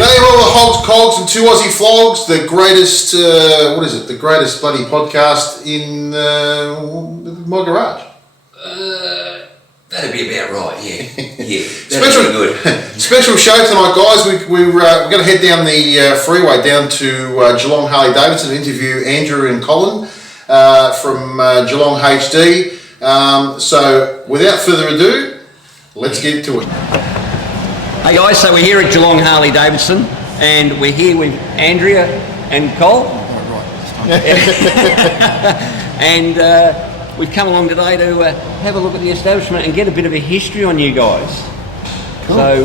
G'day all the hogs, cogs and two Aussie flogs, the greatest, the greatest bloody podcast in my garage. That'd be about right, yeah. Yeah, special, be good. Special show tonight, guys. We're going to head down the freeway down to Geelong Harley Davidson to interview Andrea and Colin from Geelong HD. So without further ado, let's get to it. Hey guys, so we're here at Geelong Harley Davidson and we're here with Andrea and Col. And we've come along today to have a look at the establishment and get a bit of a history on you guys. Cool. So,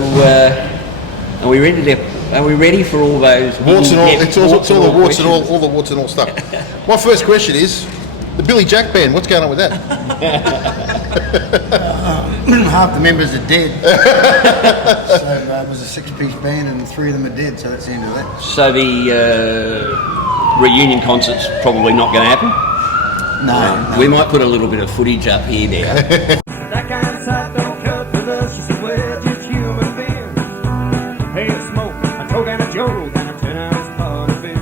are we ready for all those warts and all? It's all the warts and all the warts and all stuff. My first question is the Billy Jack band. What's going on with that? Half the members are dead. So it was a 6-piece band and 3 of them are dead, so that's the end of that. So the reunion concert's probably not going to happen? No. We might put a little bit of footage up here now. That kind of sight don't cut with us. She said, well, just human beings. Hey, a smoke, a coke and a joke, and a 10-ounce pot of beer.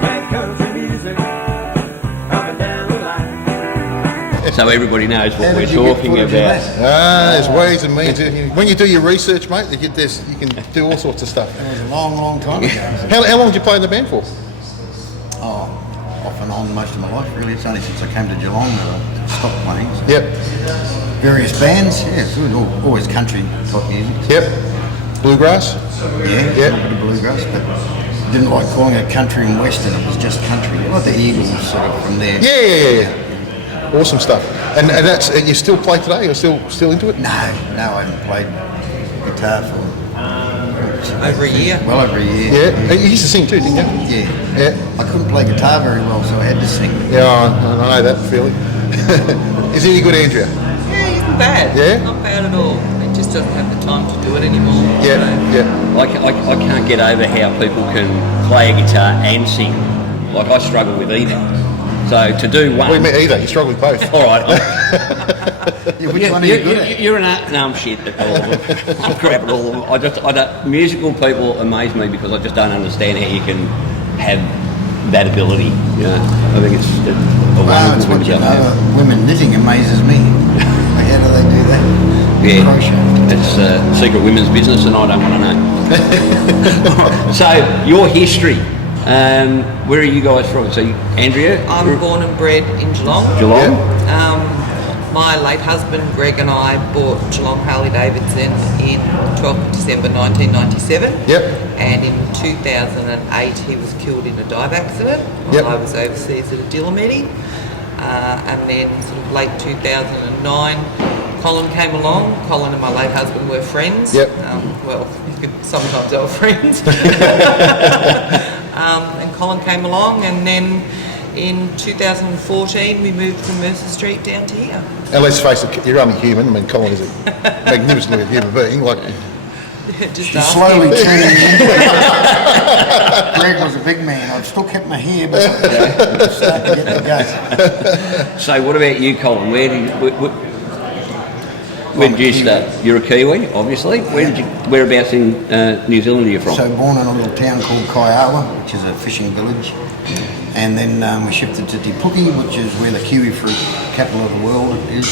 That country music, up and down the line. So everybody knows what we're talking about. There's ways and means. When you do your research, mate, you can do all sorts of stuff. It was a long, long time ago. How long did you play in the band for? Oh, off and on most of my life, really. It's only since I came to Geelong that I stopped playing. So. Yep. Various bands, yeah, it was always country type music. Yep. Bluegrass? Yeah, yep. A bit of bluegrass, but I didn't like calling it country and western, it was just country. Like the Eagles sort of from there. Yeah. Awesome stuff. And that's you still play today? You're still into it? No, I haven't played guitar for Over a year? Well over a year. Yeah. You used to sing too, didn't you? Yeah. I couldn't play guitar very well, so I had to sing. Yeah, I know that feeling. Is he any good, Andrea? Yeah, he's not bad. Yeah? Not bad at all. He just doesn't have the time to do it anymore. Yeah. I can't get over how people can play a guitar and sing. Like I struggle with either. So to do one... What do you mean either? You struggle with both. All right. Which one are you good at? You're an art... No, I'm shit at all of them. I'm crap at all of them. I don't... Musical people amaze me because I just don't understand how you can have that ability. You know? I think it's a it's wonderful what you thing. know. Women knitting amazes me. How do they do that? Yeah, Crochet. it's a secret women's business and I don't want to know. So, your history. Where are you guys from? So, Andrea? I'm born and bred in Geelong. Geelong? My late husband, Greg, and I bought Geelong Harley Davidson in 12th of December 1997. Yep. And in 2008, he was killed in a dive accident while I was overseas at a dealer meeting. And then sort of late 2009, Colin came along. Colin and my late husband were friends. Yep. Sometimes they were friends. And Colin came along, and then in 2014 we moved from Mercer Street down to here. And let's face it, you're only human. I mean, Colin is a magnificent human being. Like, Just She's slowly turning into it. Greg was a big man. I've still kept my hair, but I'm starting to get the gut. So, what about you, Colin? Where did you start? You're a Kiwi, obviously. Whereabouts in New Zealand are you from? So born in a little town called Kaiawa, which is a fishing village. And then we shifted to Te Puke, which is where the kiwi fruit capital of the world is.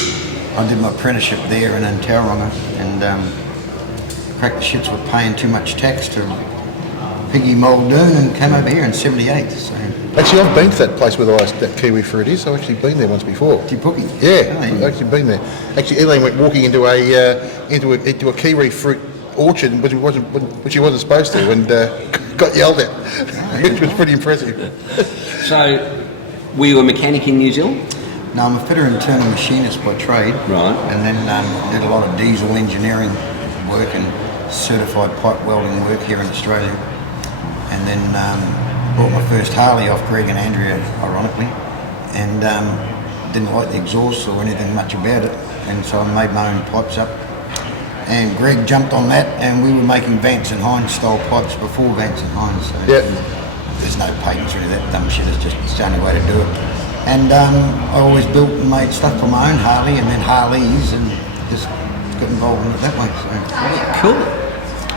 I did my apprenticeship there and in Tauranga, and cracked the shits with paying too much tax to Piggy Muldoon and came over here in 78. So. Actually, I've been to that place where that kiwi fruit is. I've actually been there once before. Te Puke? Yeah, I've actually been there. Actually, Elaine went walking into a kiwi fruit orchard, which he wasn't supposed to, and got yelled at, which was pretty impressive. So, were you a mechanic in New Zealand? No, I'm a fitter and turning machinist by trade. Right. And then did a lot of diesel engineering work and certified pipe welding work here in Australia. And then bought my first Harley off Greg and Andrea, ironically, and didn't like the exhaust or anything much about it, and so I made my own pipes up. And Greg jumped on that, and we were making Vance and Hines style pipes before Vance and Hines. So there's no patents or any of that dumb shit. It's the only way to do it. And I always built and made stuff for my own Harley, and then Harleys, and just got involved in it that way. So. Cool.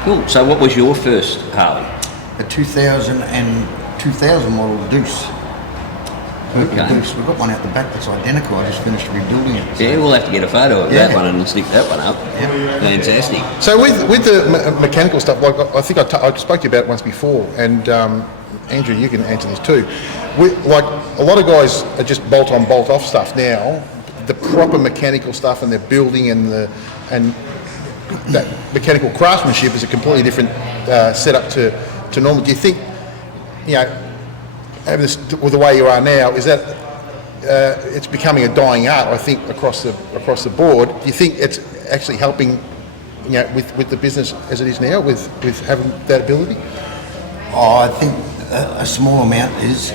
Cool. So what was your first Harley? A 2000 model Deuce. Okay. Deuce. We've got one out the back that's identical. I just finished rebuilding it. Yeah, we'll have to get a photo of that one and stick that one up. Yeah. Fantastic. So with the mechanical stuff, like I think I spoke to you about it once before, and Andrew, you can answer this too. Like a lot of guys are just bolt on, bolt off stuff now. The proper mechanical stuff and their building and that mechanical craftsmanship is a completely different setup to normal. Do you think, having this with the way you are now, is that it's becoming a dying art? I think across the board. Do you think it's actually helping, with the business as it is now, with having that ability? Oh, I think a small amount is.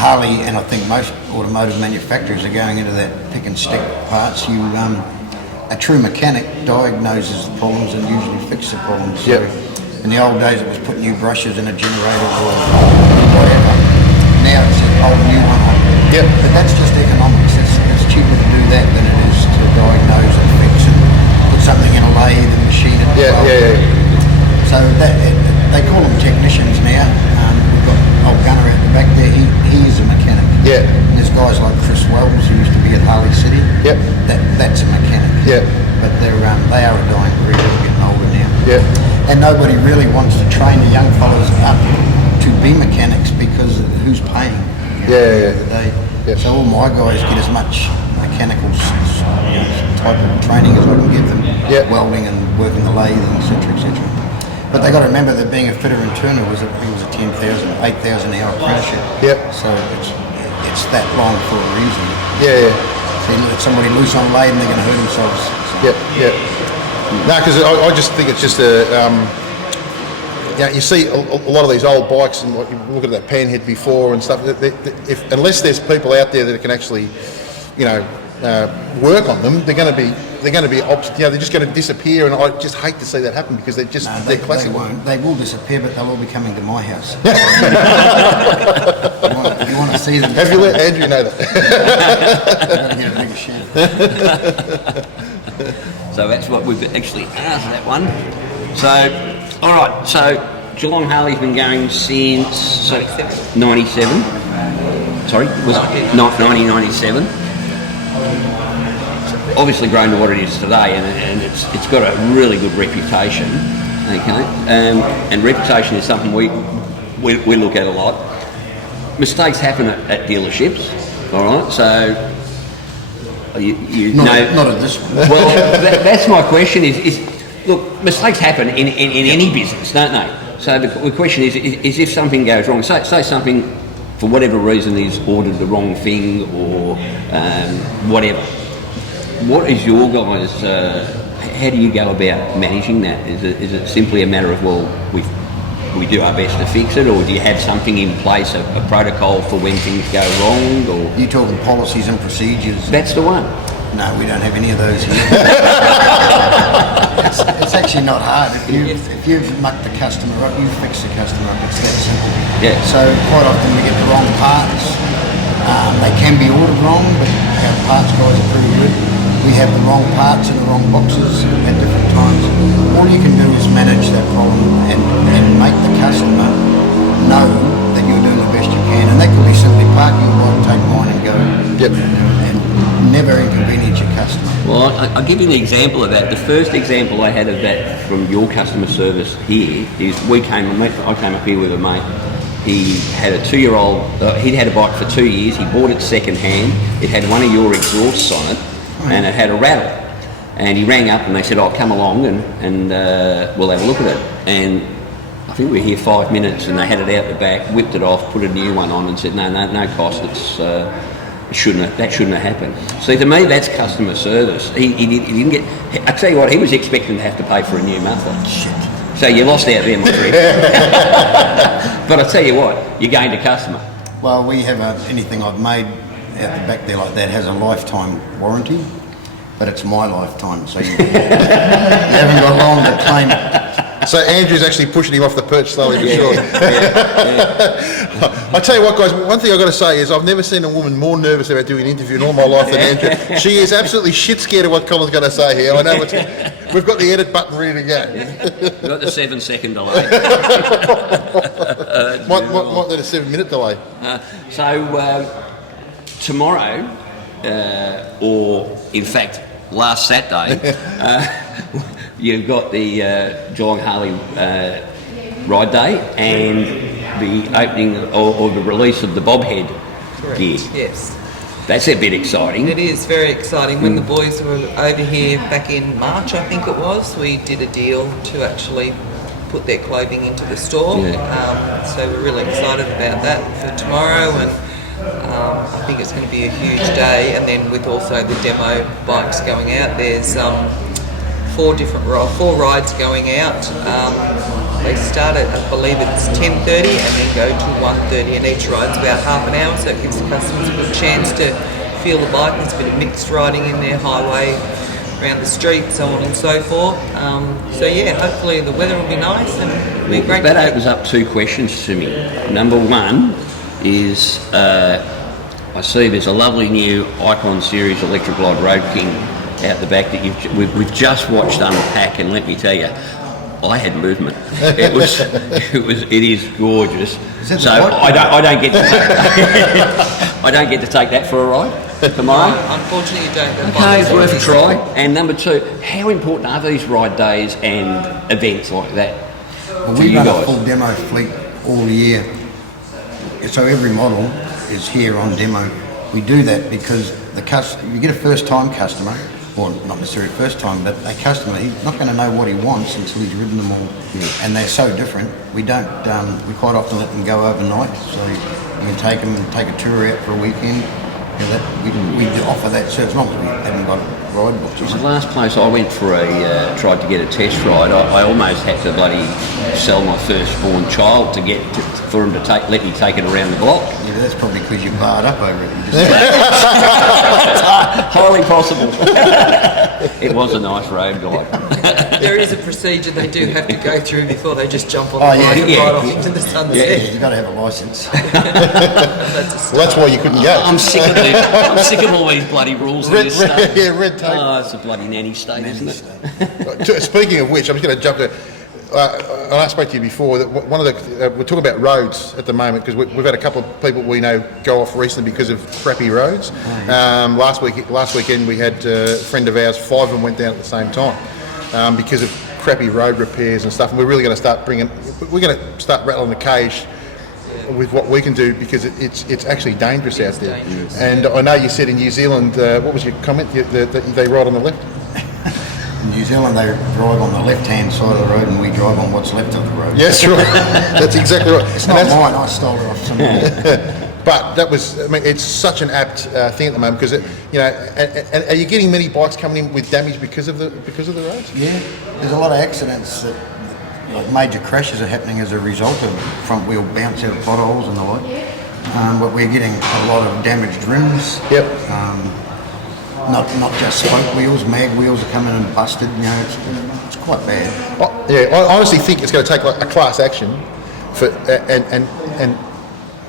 Harley, and I think most automotive manufacturers are going into that pick and stick parts. A true mechanic diagnoses the problems and usually fixes the problems. So in the old days, it was put new brushes in a generator or whatever. Now it's a whole new one. Yep. But that's just economics. It's cheaper to do that than it is to diagnose and fix and put something in a lathe and machine it. So they call them technicians now. We've got old Gunner out the back there. He is a mechanic. Yeah. And there's guys like Chris Wells who used to be at Harley City. Yep. That's a mechanic. Yeah. But they are a dying breed. They're getting older now. Yeah. And nobody really wants to train the young fellows up to be mechanics because who's paying? So all my guys get as much mechanical type of training as I can give them. Yeah. Welding and working the lathe and etc. etc. But they got to remember that being a fitter and turner was a 8,000 hour apprenticeship. Yep. So it's that long for a reason. Yeah. So you let somebody loose on lathe and they're going to hurt themselves. So. Yep. No, because I just think it's just you see a lot of these old bikes, and you look at that panhead before and stuff. Unless there's people out there that can actually, work on them, they're going to be they're just going to disappear, and I just hate to see that happen because they're classic. They won't. They will disappear, but they'll all be coming to my house. you want to see them? Have you let Andrew know that? I've got to get a bigger shed. So that's what we've actually asked that one. So, all right. So Geelong Harley's been going since 97. Sorry, was it 1997? Obviously grown to what it is today, and it's got a really good reputation. Okay, and reputation is something we look at a lot. Mistakes happen at dealerships. All right, so. Not at this one. Well, that's my question is look, mistakes happen in any business, don't they? So the question is if something goes wrong, say something for whatever reason is ordered the wrong thing or whatever, what is your guys, how do you go about managing that? Is it simply a matter of, well, we do our best to fix it, or do you have something in place, a protocol for when things go wrong? Or You talking policies and procedures? That's the one. No, we don't have any of those here. it's actually not hard. If you've mucked the customer up, you fix the customer up. It's that simple. Yeah. So quite often we get the wrong parts. They can be ordered wrong, but our parts guys are pretty good. We have the wrong parts in the wrong boxes at different times. All you can do is manage that problem and make the customer know that you're doing the best you can. And that could be simply park your bike, take mine and go. Yep. And never inconvenience your customer. Well, I'll give you an example of that. The first example I had of that from your customer service here is I came up here with a mate. He had a 2-year-old, he'd had a bike for 2 years, he bought it second hand, it had one of your exhausts on it, and it had a rattle. And he rang up and they said, "Oh, come along and we'll have a look at it." And I think we were here 5 minutes and they had it out the back, whipped it off, put a new one on and said, no cost, that shouldn't have happened. See, to me, that's customer service. He didn't get, I tell you what, he was expecting to have to pay for a new muffler. Shit. So you lost out there, my friend. But I tell you what, you gained a customer. Well, we have anything I've made out the back there like that has a lifetime warranty, but it's my lifetime, so you haven't got long to claim it. So Andrew's actually pushing him off the perch slowly but sure. I tell you what, guys, one thing I've got to say is I've never seen a woman more nervous about doing an interview in all my life than Andrew. She is absolutely shit scared of what Colin's going to say here. I know we've got the edit button ready to go. We've got the 7-second delay. Might need a 7-minute delay. Tomorrow, or in fact last Saturday, you've got the Geelong Harley ride day and the opening or the release of the bobhead gear. Yes. That's a bit exciting. It is very exciting. When the boys were over here back in March, I think it was, we did a deal to actually put their clothing into the store. Yeah. So we're really excited about that for tomorrow, and I think it's going to be a huge day. And then with also the demo bikes going out, there's 4 rides going out. They start at, I believe it's 10:30 and then go to 1:30, and each ride's about half an hour, so it gives the customers a good chance to feel the bike. There's a bit of mixed riding in there, highway, around the street, so on and so forth. So yeah, hopefully the weather will be nice and it'll be a great That day. opens up 2 questions to me. Number one is I see there's a lovely new Icon Series Electric Glide Road King out the back that we've just watched unpack, and let me tell you, I had movement. It is gorgeous. So I don't get to I don't get to take that for a ride tomorrow. No, unfortunately you don't. Okay, it's worth a try. And number 2, how important are these ride days and events like that Well, to we you run a guys? full demo fleet all year, so every model is here on demo. We do that because you get a first-time customer, or not necessarily first time, but a customer, he's not going to know what he wants until he's ridden them all, and they're so different. We don't. We quite often let them go overnight, so you can take them and take a tour out for a weekend. We offer that service, as long as we haven't got a ride book. The last place I went for tried to get a test ride, I almost had to bloody sell my firstborn child for him to let me take it around the block. Yeah, but that's probably because you're barred up over it. Highly possible. It was a nice road guide. There is a procedure they do have to go through before they just jump on the Oh, yeah, bike and yeah. ride off into the sunset. Yeah, you've got to have a licence. Well, that's why you couldn't go. I'm sick of all these bloody rules in this state. Yeah, red tape. Oh, it's a bloody nanny state, isn't it? Speaking of which, I'm just going to jump to. I spoke to you before that one of the we're talking about roads at the moment because we've had a couple of people we know go off recently because of crappy roads. Last weekend we had a friend of ours, 5 of them went down at the same time because of crappy road repairs and stuff. And we're really going to start rattling the cage with what we can do because it's actually dangerous out there. Dangerous. And I know you said in New Zealand, what was your comment? That they ride on the left. In New Zealand, they drive on the left-hand side of the road, and we drive on what's left of the road. Yes, right. That's exactly right. It's not mine. I stole it off somebody. But it's such an apt thing at the moment because and are you getting many bikes coming in with damage because of the roads? Yeah, there's a lot of accidents that, like major crashes are happening as a result of front wheel bounce out of potholes and the like. But we're getting a lot of damaged rims. Yep. Not just spoke wheels, mag wheels are coming and busted. It's quite bad. I honestly think it's going to take like a class action for and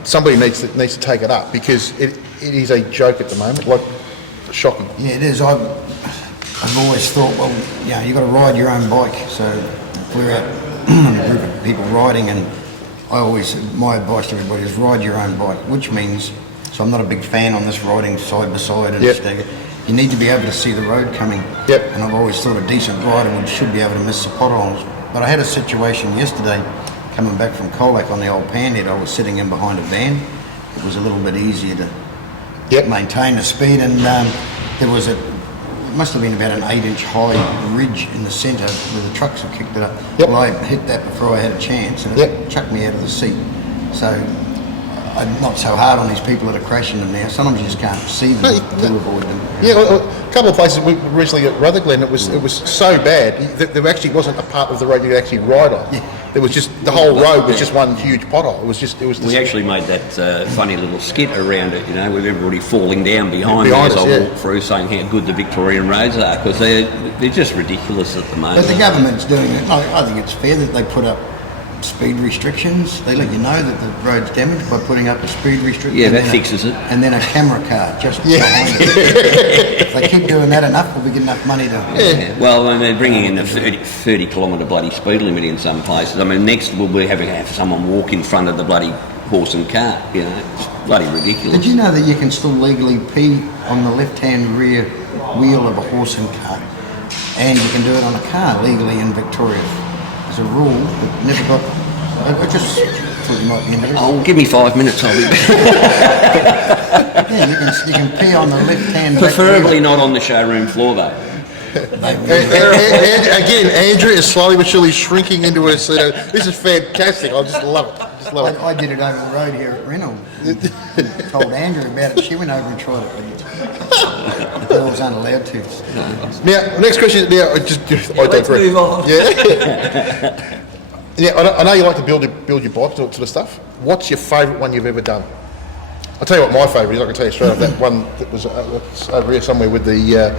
somebody needs to take it up because it is a joke at the moment. Like shocking. Yeah, it is. I've always thought, well, you've got to ride your own bike. So if we're out a group of people riding, and my advice to everybody is ride your own bike, which means, so I'm not a big fan on this riding side by side and stagger. You need to be able to see the road coming. Yep. And I've always thought a decent rider should be able to miss the potholes. But I had a situation yesterday coming back from Colac on the old Panhead. I was sitting in behind a van. It was a little bit easier to maintain the speed, and there was it must have been about an 8-inch high ridge in the centre where the trucks had kicked it up. Yep. Well, I hit that before I had a chance, and it chucked me out of the seat. So I'm not so hard on these people that are crashing them now. Sometimes you just can't see them to avoid them. Yeah, a couple of places we recently at Rutherglen, it was so bad that there actually wasn't a part of the road you could actually ride on. Yeah. There was just the whole road was just one huge pothole. We actually made that funny little skit around it, with everybody falling down behind me as I walk through, saying how good the Victorian roads are, because they're just ridiculous at the moment. But the government's doing it. I think it's fair that they put up speed restrictions. They let you know that the road's damaged by putting up a speed restriction. Yeah, that fixes it. And then a camera car just behind it. If they keep doing that enough, we'll be getting enough money to... Yeah. Well, and they're bringing in a 30 kilometre bloody speed limit in some places. I mean, next we'll be having to have someone walk in front of the bloody horse and cart. It's bloody ridiculous. Did you know that you can still legally pee on the left-hand rear wheel of a horse and cart? And you can do it on a car legally in Victoria. As a rule, but never got... I just thought you might be interested. Oh, give me 5 minutes, I'll be back. Yeah, you can pee on the left-hand... Preferably not on the showroom floor, though. Again, Andrea is slowly but surely shrinking into a seat. This is fantastic. I just love it. I did it over the road here at Reynolds. Told Andrea about it. She went over and tried it. But I was unallowed to. Now, next question. Now, Let's move on. Yeah. Yeah, I know you like to build your bikes, all that sort of stuff. What's your favourite one you've ever done? I'll tell you what my favourite is. I can tell you straight off that one that was over here somewhere with the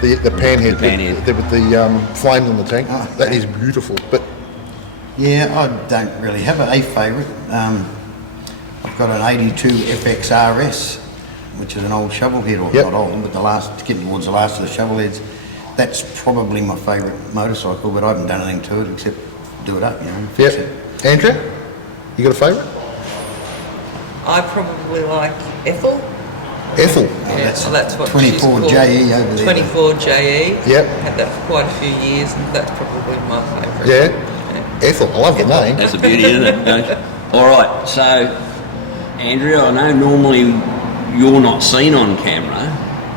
panhead, with the flames on the tank. Oh, that is beautiful. But yeah, I don't really have a favourite. I've got an 82 FX RS, which is an old shovel head, or not old, but getting towards the last of the shovel heads. That's probably my favourite motorcycle, but I haven't done anything to it except do it up, fix it. Andrea, you got a favourite? I probably like Ethel. Ethel. Yeah, that's what 24 JE over there. 24 JE. Yep. Had that for quite a few years, and that's probably my favourite. Yeah. Ethel, I love the name. That's a beauty, isn't it? All right, so Andrea, I know normally you're not seen on camera,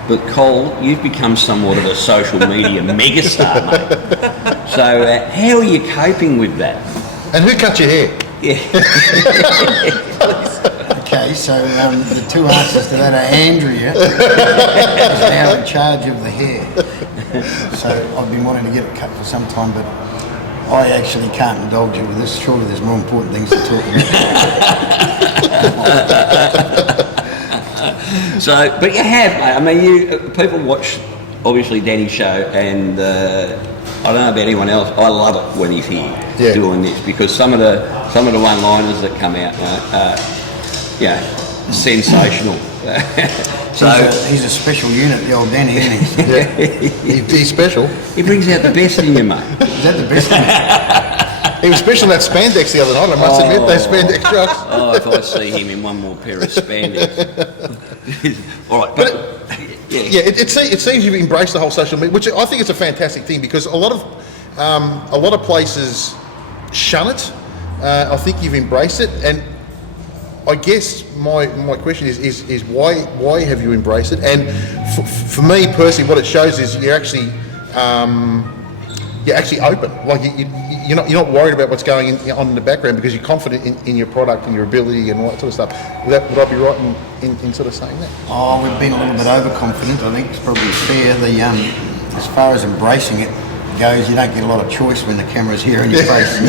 but Col, you've become somewhat of a social media megastar, mate. So how are you coping with that? And who cut your hair? Yeah. Okay, so the two answers to that are Andrea is now in charge of the hair. So I've been wanting to get it cut for some time, but I actually can't indulge you with this. Surely there's more important things to talk about. So, but you have, mate. I mean, people watch, obviously, Danny's show, and I don't know about anyone else. I love it when he's here doing this, because some of the one-liners that come out, sensational. So he's a special unit, the old Danny, isn't he? Yeah, he's special. He brings out the best in you, mate. Is that the best? He was special in that spandex the other night, I must admit, those spandex trucks. Oh, if I see him in one more pair of spandex. All right, but it seems you've embraced the whole social media, which I think is a fantastic thing, because a lot of places shun it. I think you've embraced it, and I guess my question is why have you embraced it? And for me personally, what it shows is you're actually open. Like you're not worried about what's going on in the background, because you're confident in your product and your ability and all that sort of stuff. Would I be right in sort of saying that? Oh, we've been a little bit overconfident. I think it's probably fair. As far as embracing it goes, you don't get a lot of choice when the camera's here in your face.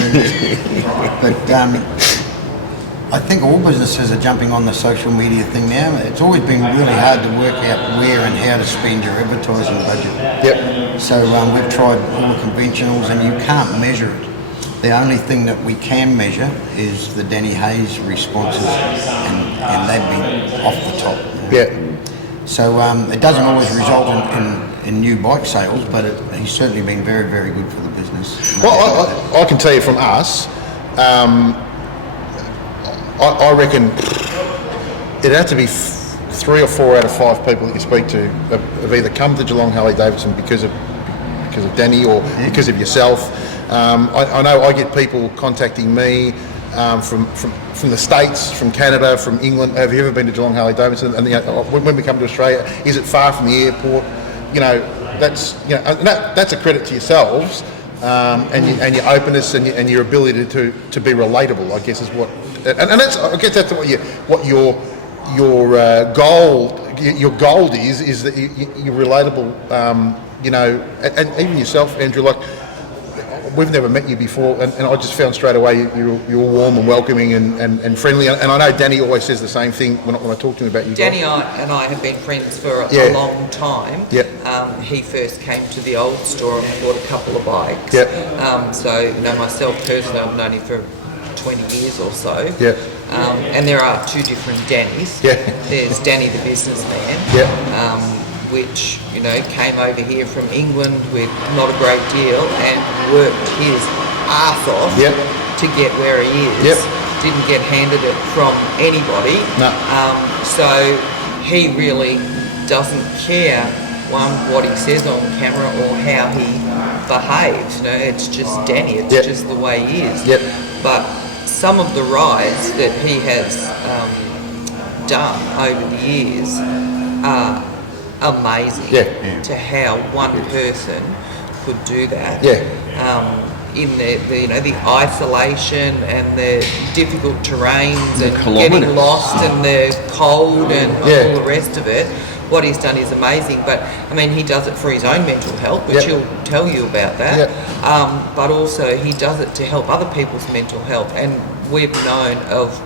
But I think all businesses are jumping on the social media thing now. It's always been really hard to work out where and how to spend your advertising budget. Yep. So we've tried all the conventionals, and you can't measure it. The only thing that we can measure is the Danny Hayes responses, and they've been off the top. Yeah. So it doesn't always result in new bike sales, but he's certainly been very, very good for the business. Well, I can tell you from us, I reckon it'd have to be 3 or 4 out of 5 people that you speak to have either come to Geelong Harley Davidson because of Danny or because of yourself. I know I get people contacting me from the States, from Canada, from England. Have you ever been to Geelong Harley Davidson? And when we come to Australia, is it far from the airport? That's a credit to yourselves. And your openness and your ability to be relatable, I guess, is what and that's, I guess that's what your goal is that you're relatable, and even yourself, Andrew, like, we've never met you before, and I just found straight away you're warm and welcoming and friendly, and I know Danny always says the same thing when I talk to him about you. Danny and I have been friends for a long time. Yep. He first came to the old store and bought a couple of bikes. Yep. So, myself personally, I've known him for 20 years or so. Yep. And there are two different Dannys. Yeah. There's Danny the businessman. Yep. Which, came over here from England with not a great deal and worked his arse off to get where he is. Yep. Didn't get handed it from anybody. No. So he really doesn't care, what he says on camera or how he behaves. It's just Danny. It's just the way he is. Yep. But some of the rides that he has done over the years are amazing to how one person could do that. In the isolation and the difficult terrains and getting lost and the cold and all the rest of it. What he's done is amazing, but he does it for his own mental health, which he'll tell you about that. But also he does it to help other people's mental health, and we've known of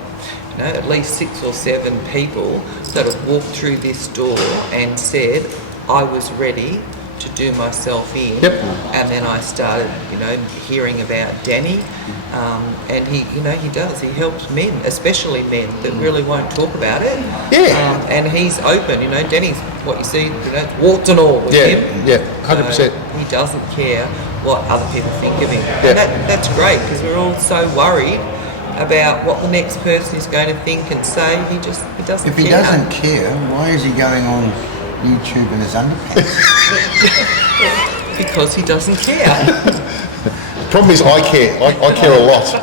at least 6 or 7 people that have walked through this door and said, I was ready to do myself in. And then I started, hearing about Danny, and he does. He helps men, especially men that really won't talk about it. And he's open. Danny's what you see, warts and all with him. 100%. So he doesn't care what other people think of him. And that's great, because we're all so worried about what the next person is going to think and say. He doesn't care. If he doesn't care, why is he going on YouTube in his underpants? Because he doesn't care. The problem is I care. I care a lot.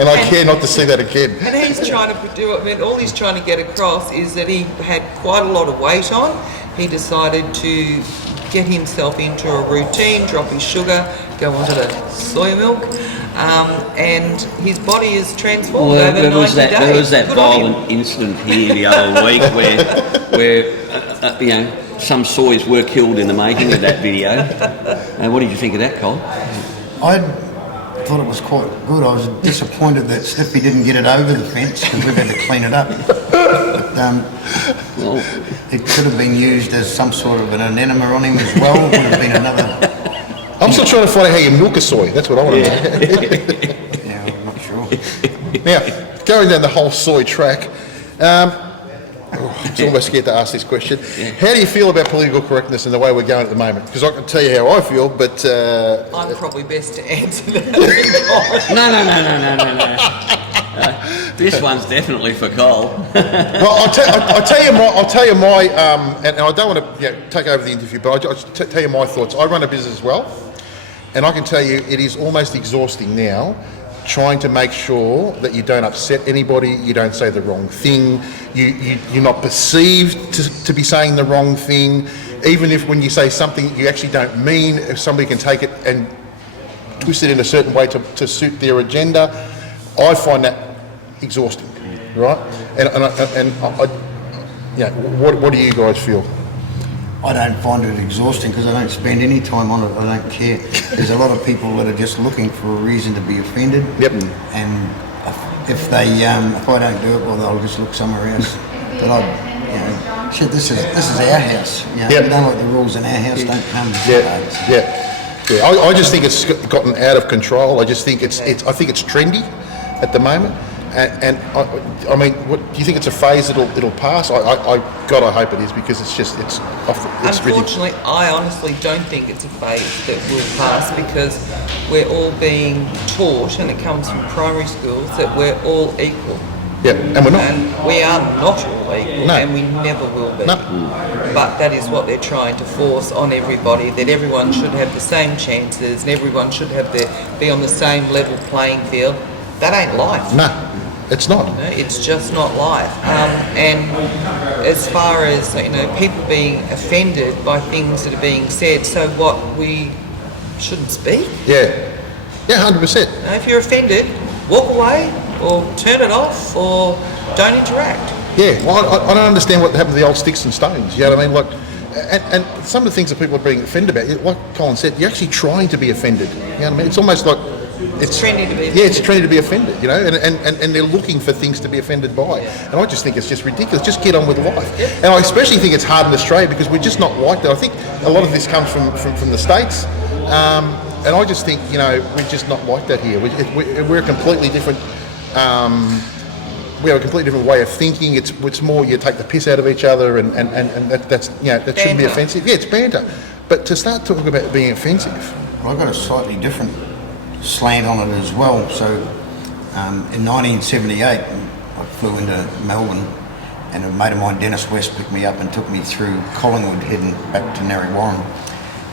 And I care not to see that again. And he's trying to do it. All he's trying to get across is that he had quite a lot of weight on. He decided to get himself into a routine, drop his sugar, go onto the soy milk, and his body is transformed over 90 days. There was that violent incident here the other week where some soys were killed in the making of that video. What did you think of that, Col? I thought it was quite good. I was disappointed that Slippy didn't get it over the fence because we've had to clean it up. But, it could have been used as some sort of an enema on him as well. It would have been another... I'm still trying to find out how you milk a soy. That's what I want to know. Yeah, I'm not sure. Now, going down the whole soy track, I'm almost scared to ask this question. How do you feel about political correctness and the way we're going at the moment? Because I can tell you how I feel, but... I'm probably best to answer that. No. This one's definitely for Col. Well, I'll tell you my, and I don't want to take over the interview, but I'll tell you my thoughts. I run a business as well, and I can tell you it is almost exhausting now trying to make sure that you don't upset anybody, you don't say the wrong thing, you're not perceived to be saying the wrong thing, even if when you say something you actually don't mean, if somebody can take it and twist it in a certain way to suit their agenda. I find that exhausting, right? What do you guys feel? I don't find it exhausting because I don't spend any time on it. I don't care. There's a lot of people that are just looking for a reason to be offended. And if I don't do it, well, they'll just look somewhere else. But this is our house. We don't like the rules in our house. Don't come. I just think it's gotten out of control. I just think it's trendy at the moment. And I mean, what do you think? It's a phase it'll pass? I hope it is, because it's Unfortunately, I honestly don't think it's a phase that will pass, because we're all being taught, and it comes from primary schools, that we're all equal. And we're not. And we are not all equal, and we never will be. But that is what they're trying to force on everybody, that everyone should have the same chances, and everyone should be on the same level playing field. That ain't life. No, it's not. It's just not life. And as far as people being offended by things that are being said, so what, we shouldn't speak? 100%. If you're offended, walk away. or turn it off or don't interact. Yeah, well, I don't understand what happened to the old sticks and stones. You know what I mean? Like, and some of the things that people are being offended about, like Colin said, you're actually trying to be offended. You know what I mean? It's almost like It's trendy to be offended. Yeah, it's trendy to be offended. You know, and they're looking for things to be offended by. And I just think it's just ridiculous. Just get on with life. And I especially think it's hard in Australia because we're just not like that. I think a lot of this comes from the States. And I just think, you know, we're just not like that here. We're a completely different. We have a completely different way of thinking. It's more you take the piss out of each other, and that's you know, that shouldn't be offensive. Yeah, it's banter. But to start talking about being offensive, well, I've got a slightly different slant on it as well. So in 1978, I flew into Melbourne, and a mate of mine, Dennis West, picked me up and took me through Collingwood, heading back to Narre Warren.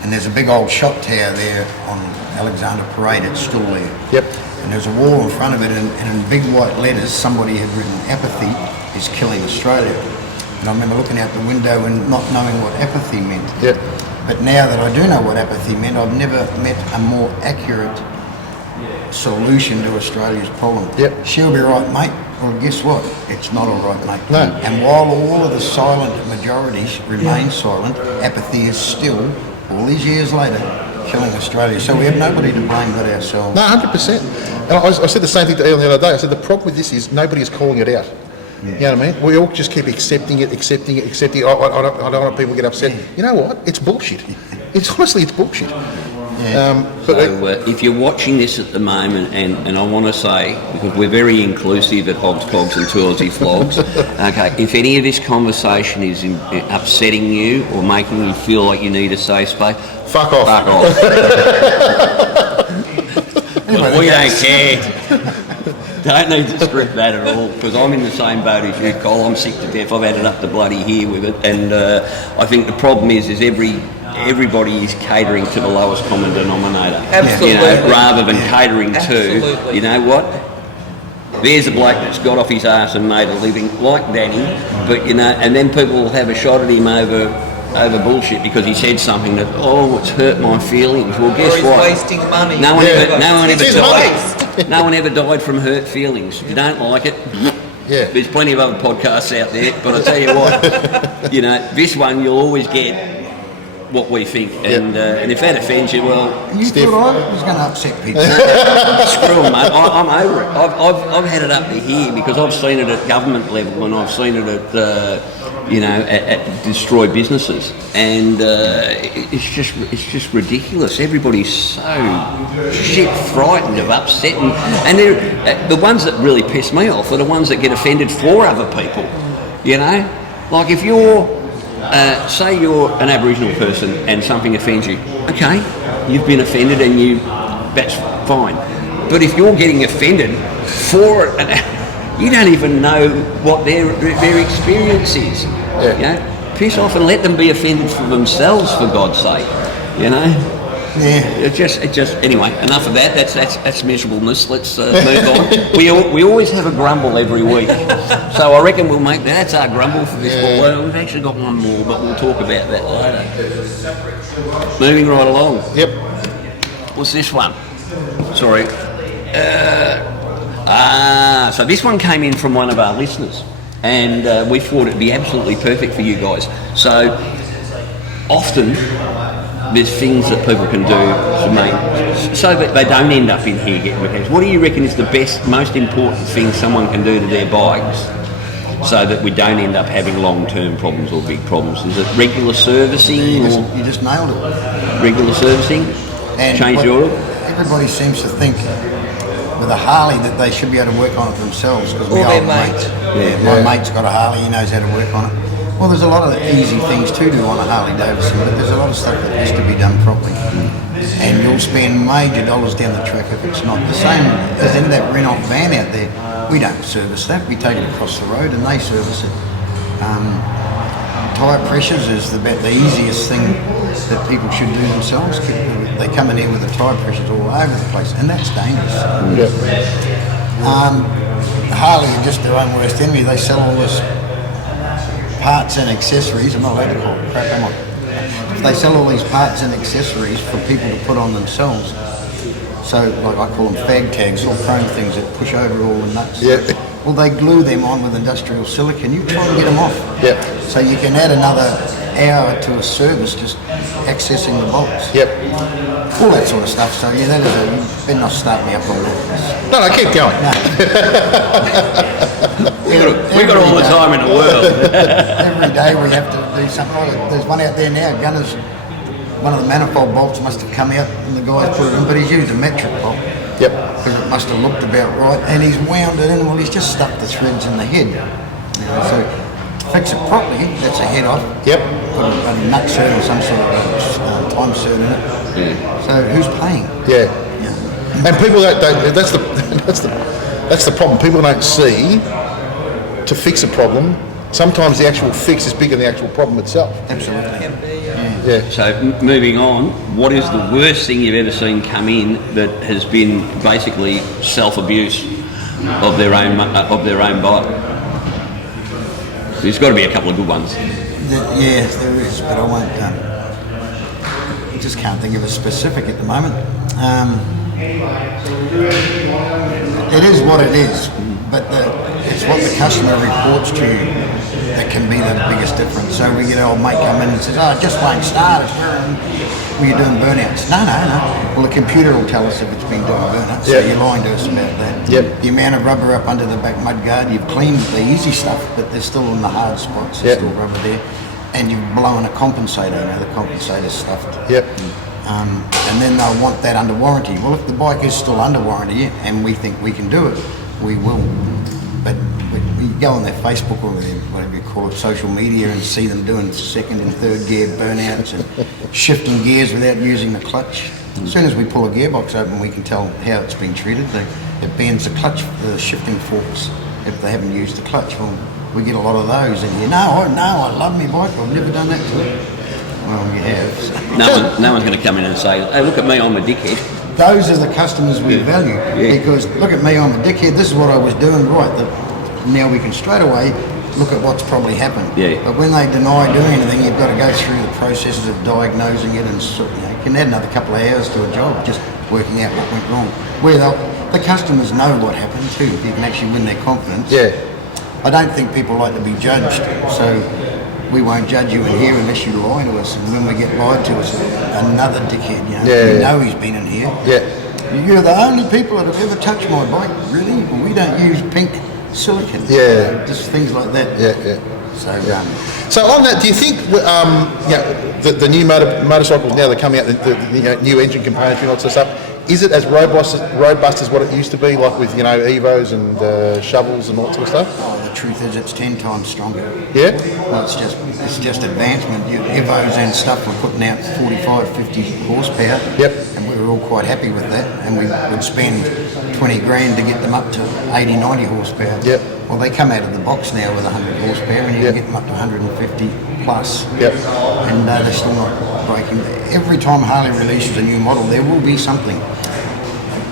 And there's a big old shot tower there on Alexander Parade. It's still there. Yep. And there's a wall in front of it, and in big white letters, somebody had written, "Apathy is killing Australia." And I remember looking out the window and not knowing what apathy meant. Yep. But now that I do know what apathy meant, I've never met a more accurate solution to Australia's problem. Yep. She'll be right, mate. Well, guess what? It's not all right, mate. No. And while all of the silent majorities remain silent, apathy is still, all these years later, killing Australia. So we have nobody to blame but ourselves. no, 100%. And I said the same thing to Ian the other day. I said the problem with this is nobody is calling it out. You know what I mean? We all just keep accepting it. I don't want people to get upset. You know what? It's bullshit. It's honestly, it's bullshit. Yeah. So if you're watching this at the moment, and I want to say, because we're very inclusive at Hogs, Cogs and Toursy Flogs, okay, if any of this conversation is upsetting you or making you feel like you need a safe space, fuck off. fuck off. But we don't care. Don't need to script that at all, because I'm in the same boat as you, Col. I'm sick to death. I've had it up to bloody here with it, and I think the problem is everybody is catering to the lowest common denominator. Absolutely. You know, rather than catering to, Absolutely. you know what? There's a bloke that's got off his arse and made a living, like Danny, but you know, and then people will have a shot at him over bullshit because he said something that, oh, it's hurt my feelings. Well, guess or he's what? wasting money. No one ever It's died. waste. No one ever died from hurt feelings. If you don't like it, Yeah. there's plenty of other podcasts out there. But I tell you what, you know, this one you'll always get what we think, and if that offends you, well, You thought I was going to upset people. screw them, mate. I'm over it. I've had it up to here because I've seen it at government level, and I've seen it at at destroy businesses, and it's just ridiculous. Everybody's so shit frightened of upsetting, and they're the ones that really piss me off are the ones that get offended for other people. You know, like if you're say you're an Aboriginal person and something offends you, okay, you've been offended and that's fine. But if you're getting offended for it, you don't even know what their experience is. Yeah. You know, piss off and let them be offended for themselves, for God's sake. You know. Yeah. It just anyway. Enough of that. That's miserableness. Let's move on. We always have a grumble every week, so I reckon we'll make that's our grumble for this. Yeah. Well, we've actually got one more, but we'll talk about that later. Moving right along. Yep. What's this one? Sorry. So this one came in from one of our listeners, and we thought it'd be absolutely perfect for you guys. So often there's things that people can do to make so that they don't end up in here getting repairs. What do you reckon is the best, most important thing someone can do to their bikes so that we don't end up having long-term problems or big problems? Is it regular servicing You just nailed it. regular servicing? And Change what the oil? Everybody seems to think with a Harley that they should be able to work on it themselves because we Or are their mate. mates. Yeah, my mate's got a Harley, he knows how to work on it. Well, there's a lot of easy things to do on a Harley Davidson, but there's a lot of stuff that has to be done properly. And you'll spend major dollars down the track if it's not. The same as in that Renault van out there, we don't service that. We take it across the road and they service it. Tyre pressures is about the easiest thing that people should do themselves. They come in here with the tyre pressures all over the place, and that's dangerous. Harley are just their own worst enemy. They sell all this parts and accessories. I'm not allowed to call it crap, am I? They sell all these parts and accessories for people to put on themselves. So, like I call them fag tags, or chrome things that push over all the nuts. Yeah. Well, they glue them on with industrial silicon. You try and get them off. Yep. So you can add another hour to a service just accessing the bolts. Yep. All that sort of stuff. So yeah, that is you better not start me up on that. No, keep going. We got all the time in the world. Every day we have to do something. Oh, there's one out there now, Gunners. One of the manifold bolts must have come out and the guy's put it in, but he's used a metric bolt. Yep. Because it must have looked about right, and he's wound it in. Well, he's just stuck the threads in the head. So to fix it properly, that's a head off. Yep. Put a nut cert or some sort of time cert in it. Yeah. So who's paying? Yeah. And people don't that's the problem. People don't see to fix a problem. Sometimes the actual fix is bigger than the actual problem itself. Absolutely. Can be, Yeah. So moving on, what is the worst thing you've ever seen come in that has been basically self-abuse of their own bike? There's got to be a couple of good ones. Yeah, there is, but I won't. I just can't think of a specific at the moment. It is what it is, but it's what the customer reports to you that can be the biggest difference. So we get an old mate come in and says, "Oh, it just won't start. It's we're doing burnouts." No. Well, the computer will tell us if it's been doing burnouts. So you're lying to us about that. Yep. The amount of rubber up under the back mudguard, you've cleaned the easy stuff, but there's still in the hard spots. There's still rubber there, and you've blown a compensator. The compensator's stuffed. Yep. And then they'll want that under warranty. Well, if the bike is still under warranty and we think we can do it, we will. But you go on their Facebook or whatever you call it, social media, and see them doing second and third gear burnouts and shifting gears without using the clutch. As soon as we pull a gearbox open, we can tell how it's been treated. It bends the clutch, the shifting forks, if they haven't used the clutch. Well, we get a lot of those. And I love my bike. I've never done that to it. Well, you have. So. No one's going to come in and say, "Hey, look at me, I'm a dickhead." Those are the customers we value because look at me, I'm a dickhead. This is what I was doing right. Now we can straight away look at what's probably happened. Yeah. But when they deny doing anything, you've got to go through the processes of diagnosing it, and you can add another couple of hours to a job just working out what went wrong. Where the customers know what happened too. You can actually win their confidence. Yeah. I don't think people like to be judged, so we won't judge you in here unless you lie to us. And when we get lied to us, another dickhead, we know he's been in here. Yeah. You're the only people that have ever touched my bike, really? Well, we don't use pink silicon. Yeah. Just things like that. Yeah. So, So on that, do you think the new motorcycles now that are coming out, the new engine components and all that stuff, is it as robust as what it used to be, like with Evos and shovels and all that sort of stuff? the truth is, it's 10 times stronger. Yeah. Well, it's just advancement. Evos and stuff were putting out 45, 50 horsepower. Yep. And we were all quite happy with that. And we would spend 20 grand to get them up to 80, 90 horsepower. Yep. Well, they come out of the box now with 100 horsepower, and you can get them up to 150 plus. Yep. And they're still not breaking. Every time Harley releases a new model, there will be something.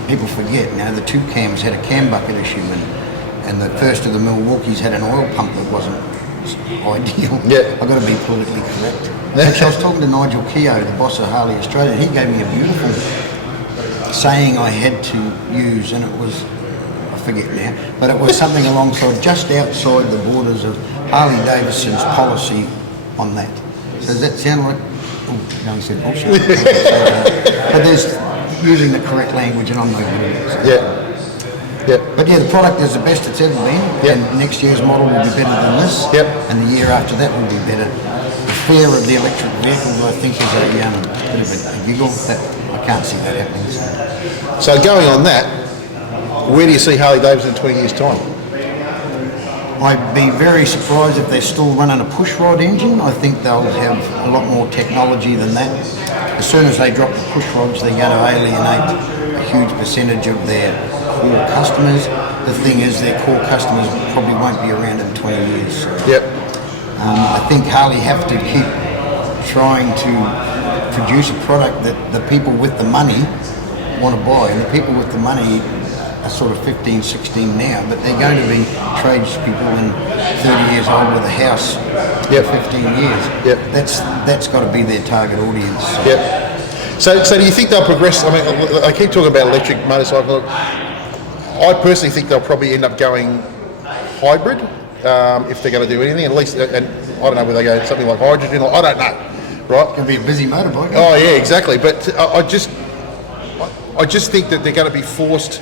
People forget, the two cams had a cam bucket issue, and the first of the Milwaukee's had an oil pump that wasn't ideal. Yeah. I've got to be politically correct. Actually, I was talking to Nigel Keogh, the boss of Harley Australia, and he gave me a beautiful saying I had to use, and it was, I forget now, but it was something alongside, just outside the borders of Harley Davidson's policy on that. So does that sound like, no, he said bullshit. But there's using the correct language, and I'm no good at it. So. Yeah. But the product is the best it's ever been, and next year's model will be better than this, and the year after that will be better. The fear of the electric vehicles, I think, is a bit of a giggle. That I can't see that happening. So going on that, where do you see Harley Davidson in 20 years' time? I'd be very surprised if they're still running a pushrod engine. I think they'll have a lot more technology than that. As soon as they drop the pushrods, they're going to alienate a huge percentage of their core customers. The thing is, their core customers probably won't be around in 20 years. So, I think Harley have to keep trying to produce a product that the people with the money want to buy. And the people with the money are sort of 15, 16 now, but they're going to be tradespeople in 30 years old with a house for 15 years. That's got to be their target audience. So do you think they'll progress? I mean, I keep talking about electric motorcycle. I personally think they'll probably end up going hybrid if they're going to do anything. At least, and I don't know whether they go something like hydrogen. Or, I don't know, right? Can be a busy motorbike. Oh yeah, exactly. But I just think that they're going to be forced.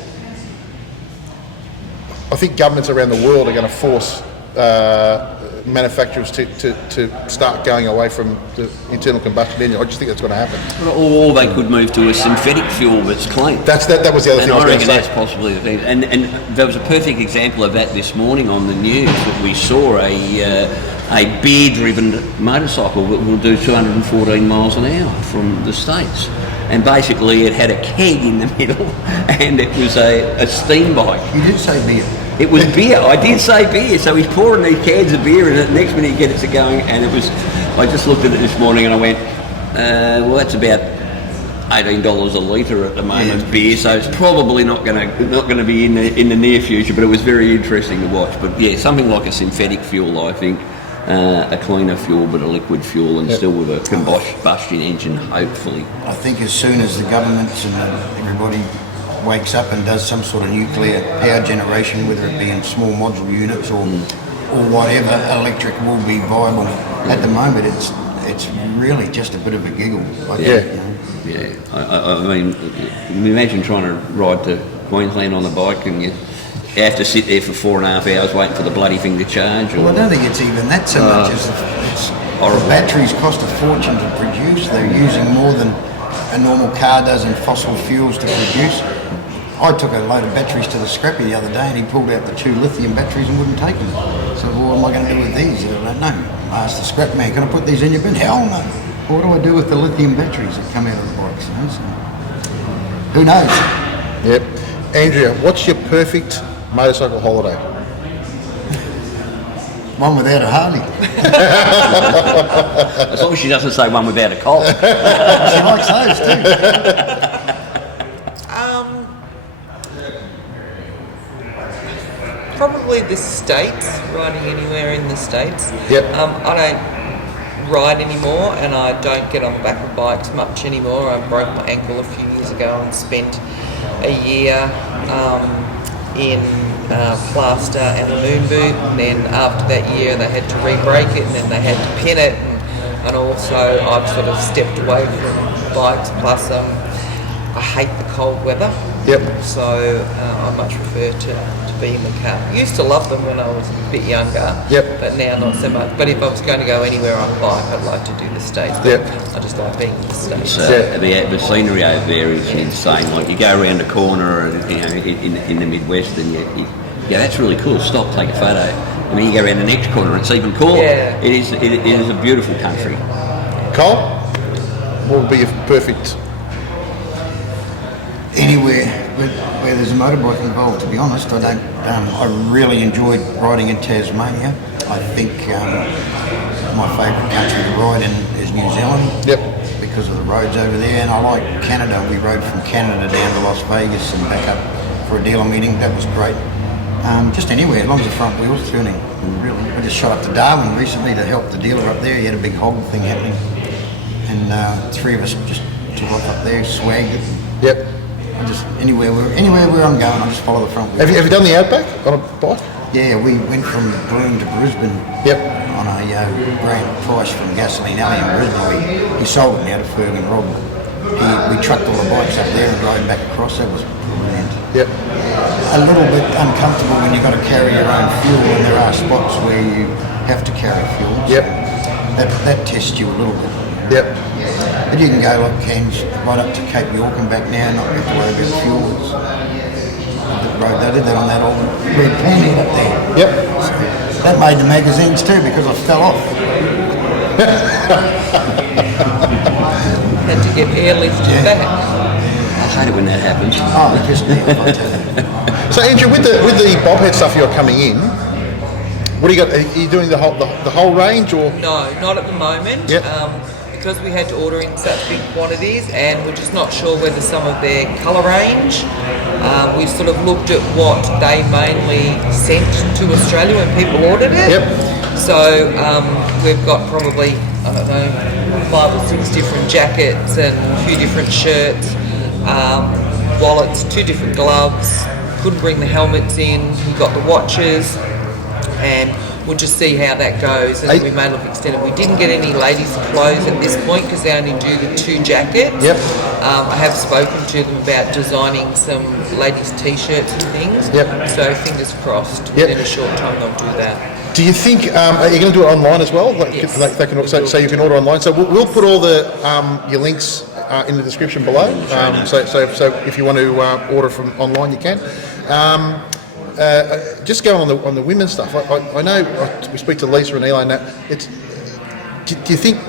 I think governments around the world are going to force manufacturers to start going away from the internal combustion engine. I just think that's going to happen. Or they could move to a synthetic fuel that's clean. That was the other And thing I was I going reckon to that's say. possibly the thing. And there was a perfect example of that this morning on the news, that we saw a beer-driven motorcycle that will do 214 miles an hour from the States. And basically it had a keg in the middle and it was a steam bike. You did say beer. It was beer. I did say beer. So he's pouring these cans of beer, and the next minute he gets it going, and it was. I just looked at it this morning, and I went, "Well, that's about $18 a litre at the moment, beer. So it's probably not going to be in the near future." But it was very interesting to watch. But yeah, something like a synthetic fuel, I think, a cleaner fuel, but a liquid fuel, and still with a combustion engine, hopefully. I think as soon as the governments and everybody wakes up and does some sort of nuclear power generation, whether it be in small module units or whatever, electric will be viable. At the moment, it's really just a bit of a giggle. Yeah. I mean, imagine trying to ride to Queensland on a bike and you have to sit there for 4.5 hours waiting for the bloody thing to charge. Well, I don't think it's even that so much as the batteries cost a fortune to produce. They're using more than a normal car does in fossil fuels to produce. I took a load of batteries to the scrappy the other day and he pulled out the 2 lithium batteries and wouldn't take them. So, well, what am I going to do with these? I don't know. I asked the scrap man, can I put these in your bin? Hell no. What do I do with the lithium batteries that come out of the bikes? You know? So, who knows? Yep. Andrea, what's your perfect motorcycle holiday? One without a Harley. As long as she doesn't say one without a Col. She likes those too. Probably the States, riding anywhere in the States. Yep. I don't ride anymore and I don't get on the back of bikes much anymore. I broke my ankle a few years ago and spent a year in plaster and a moon boot, and then after that year they had to re-break it and then they had to pin it, and also I've sort of stepped away from bikes, plus I hate the cold weather. Yep. So I much prefer to be in the car. Used to love them when I was a bit younger. Yep. But now not so much. But if I was going to go anywhere on a bike, I'd like to do the States. But Yep. I just like being in the States. The scenery over there is insane. Like you go around a corner, and in the Midwest, and you that's really cool. Stop, take a photo, and then you go around the next corner. It's even cooler. Yeah. It is a beautiful country. Col, what would be your perfect? Anywhere where there's a motorbike involved, to be honest. I really enjoyed riding in Tasmania. I think my favourite country to ride in is New Zealand. Yep. Because of the roads over there, and I like Canada. We rode from Canada down to Las Vegas and back up for a dealer meeting. That was great. Just anywhere, as long as the front wheel's turning. Really, I just shot up to Darwin recently to help the dealer up there. He had a big hog thing happening, and 3 of us just took off up there, swagged it. Yep. I just anywhere where I'm going, I just follow the front wheel. Have you done the Outback on a bike? Yeah, we went from Bloom to Brisbane. Yep. On a grand price from Gasoline Alley in Brisbane. He sold it now to Ferg and Rob. We trucked all the bikes up there and rode back across. That was brilliant. Yep. A little bit uncomfortable when you've got to carry your own fuel, and there are spots where you have to carry fuel. Yep. That tests you a little bit. Yep. But you can go like Cairns right up to Cape York and back now, not have to worry about fuel. They did that on that old red panhead up there. Yep. So that made the magazines too because I fell off. Had to get airlifted back. I hate it when that happens. Oh, it just me, I tell you. So Andrew, with the bobhead stuff you're coming in, what do you got? Are you doing the whole range or? No, not at the moment. Yep. Because we had to order in such big quantities and we're just not sure whether some of their colour range, we sort of looked at what they mainly sent to Australia when people ordered it. Yep. So we've got probably, I don't know, 5 or 6 different jackets and a few different shirts, wallets, 2 different gloves. Couldn't bring the helmets in. We got the watches, and we'll just see how that goes. And we may look extended. We didn't get any ladies' clothes at this point because they only do the 2 jackets. Yep. I have spoken to them about designing some ladies' t-shirts and things. Yep. So fingers crossed. Yep. In a short time they'll do that. Do you think are you going to do it online as well? Yes. They can, so you can order online. So we'll put all the your links in the description below. So if you want to order from online, you can. Just going on the women's stuff. I know we speak to Lisa and Eli. Now, do you think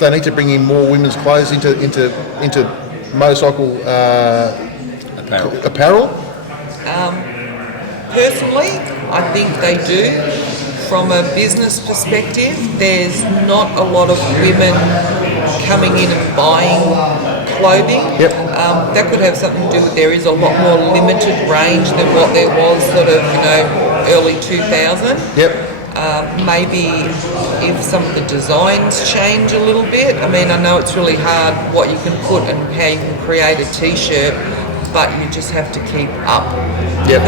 they need to bring in more women's clothes into motorcycle apparel? Personally, I think they do. From a business perspective, there's not a lot of women coming in and buying clothing. Yep. That could have something to do with there is a lot more limited range than what there was sort of, early 2000. Yep. Maybe if some of the designs change a little bit. I mean, I know it's really hard what you can put and how you can create a t-shirt, but you just have to keep up. Yep.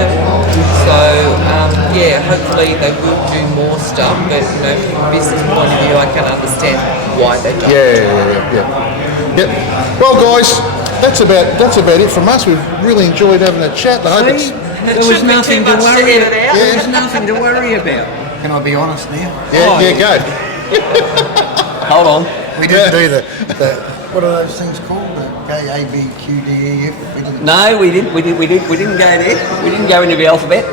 So, hopefully they will do more stuff, but from a business point of view, I can understand why they don't. Yeah. Well, guys, that's about it from us. We've really enjoyed having a chat. I hope There was nothing to worry about. There was nothing to worry about. Can I be honest now? Yeah, go. Hold on. We didn't do the what are those things called? The KABQDEF? We didn't. No, we didn't. We didn't go there. We didn't go into the alphabet.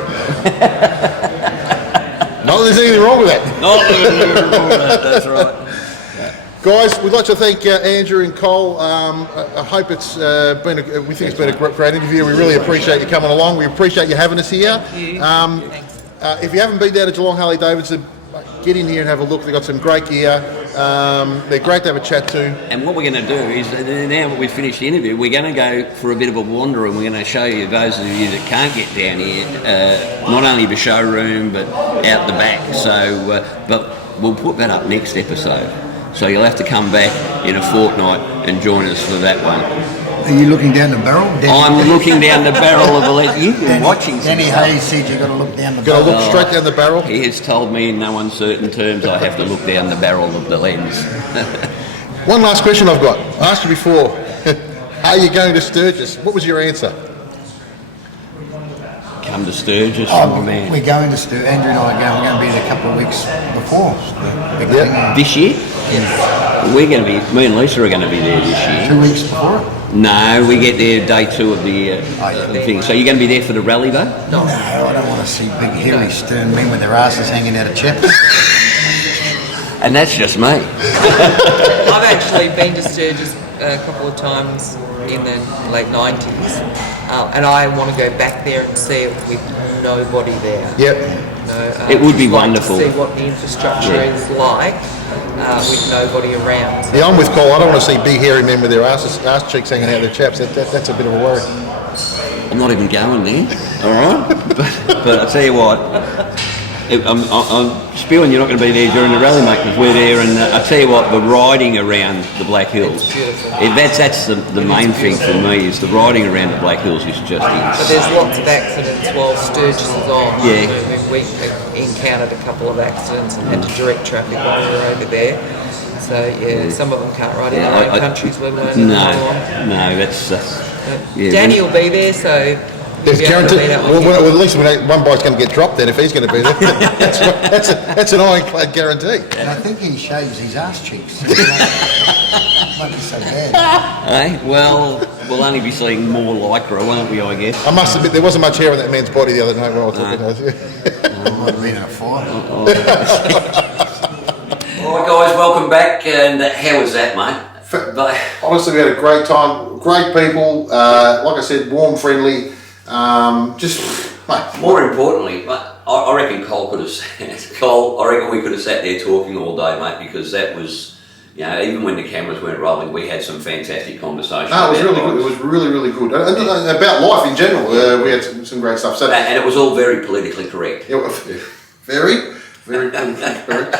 Not that there's anything wrong with that. That's right. Guys, we'd like to thank Andrew and Col. I hope it's we think it's been a great interview. We really appreciate you coming along. We appreciate you having us here. Thank you. If you haven't been down to Geelong Harley Davidson, get in here and have a look. They've got some great gear. They're great to have a chat to. And what we're going to do is, now that we've finished the interview, we're going to go for a bit of a wander, and we're going to show you, those of you that can't get down here, not only the showroom but out the back. So, but we'll put that up next episode. So you'll have to come back in a fortnight and join us for that one. Are you looking down the barrel? I'm looking down the barrel of the lens. You've been watching. Danny Hayes said you've got to look down the Got to barrel. look straight down the barrel. He has told me in no uncertain terms I have to look down the barrel of the lens. One last question I've got. I asked you before, are you going to Sturgis? What was your answer? Come to Sturgis, my man. We're going to Sturgis. Andrew and I are going. We're going to be there a couple of weeks before. Yep. This year? We're going to be, me and Lisa are going to be there this year. 2 weeks before it? No, we get there day 2 of the thing. So you're going to be there for the rally though? No, I don't want to see big, hairy, stern men with their asses hanging out of chaps. And that's just me. I've actually been to Sturgis a couple of times in the late 90s, and I want to go back there and see it with nobody there. Yep. It would be I'd like wonderful. to see what the infrastructure is like with nobody around. Yeah, I'm with Col. I don't want to see big hairy men with their ass cheeks hanging out of their chaps. That's a bit of a worry. I'm not even going there, all right? But I'll tell you what, I'm spewing you're not going to be there during the rally, mate, because we're there, and I'll tell you what, the riding around the Black Hills, It's beautiful. that's the main thing for me, is the riding around the Black Hills is just But insane. there's lots of accidents while Sturgis is on. Yeah. I mean, we encountered a couple of accidents and had to direct traffic while we were over there. So yeah, some of them can't ride in their own countries, let alone in No, that's Danny will be there, so There's you'll be able to guaranteed. meet up with Well, him. at least one bike's going to get dropped then if he's going to be there. That's an ironclad guarantee. And I think he shaves his ass cheeks. Might be so bad. well, we'll only be seeing more lycra, won't we, I guess? I must admit, there wasn't much hair on that man's body the other night when I was talking. Might have been in a fight. All right, guys, welcome back. And how was that, mate? Honestly, we had a great time. Great people. Like I said, warm, friendly. Mate. More importantly, I reckon Col could have I reckon we could have sat there talking all day, mate, because that was, even when the cameras weren't rolling, we had some fantastic conversations. No, it was really good. It was really, really good. And about life in general, we had some great stuff. So, and it was all very politically correct. very, very politically correct.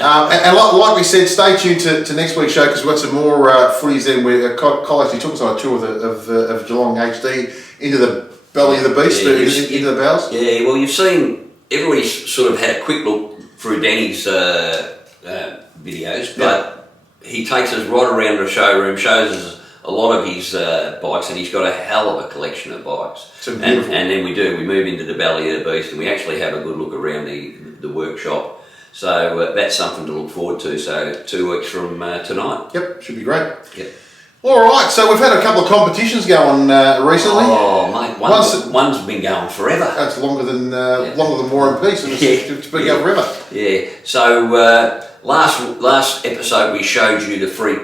And like we said, stay tuned to next week's show because we've got some more footies then where Col actually took us on a tour of Geelong HD into the belly of the beast, into the bowels. Yeah, well, you've seen, everybody's sort of had a quick look through Danny's videos, but he takes us right around the showroom, shows us a lot of his bikes, and he's got a hell of a collection of bikes. And then we move into the belly of the beast, and we actually have a good look around the workshop. So that's something to look forward to. So 2 weeks from tonight. Yep, should be great. Yep. All right, so we've had a couple of competitions going recently. Oh, mate, one's been going forever. That's longer than War and Peace, and it's been going forever. Yeah. So last episode we showed you the free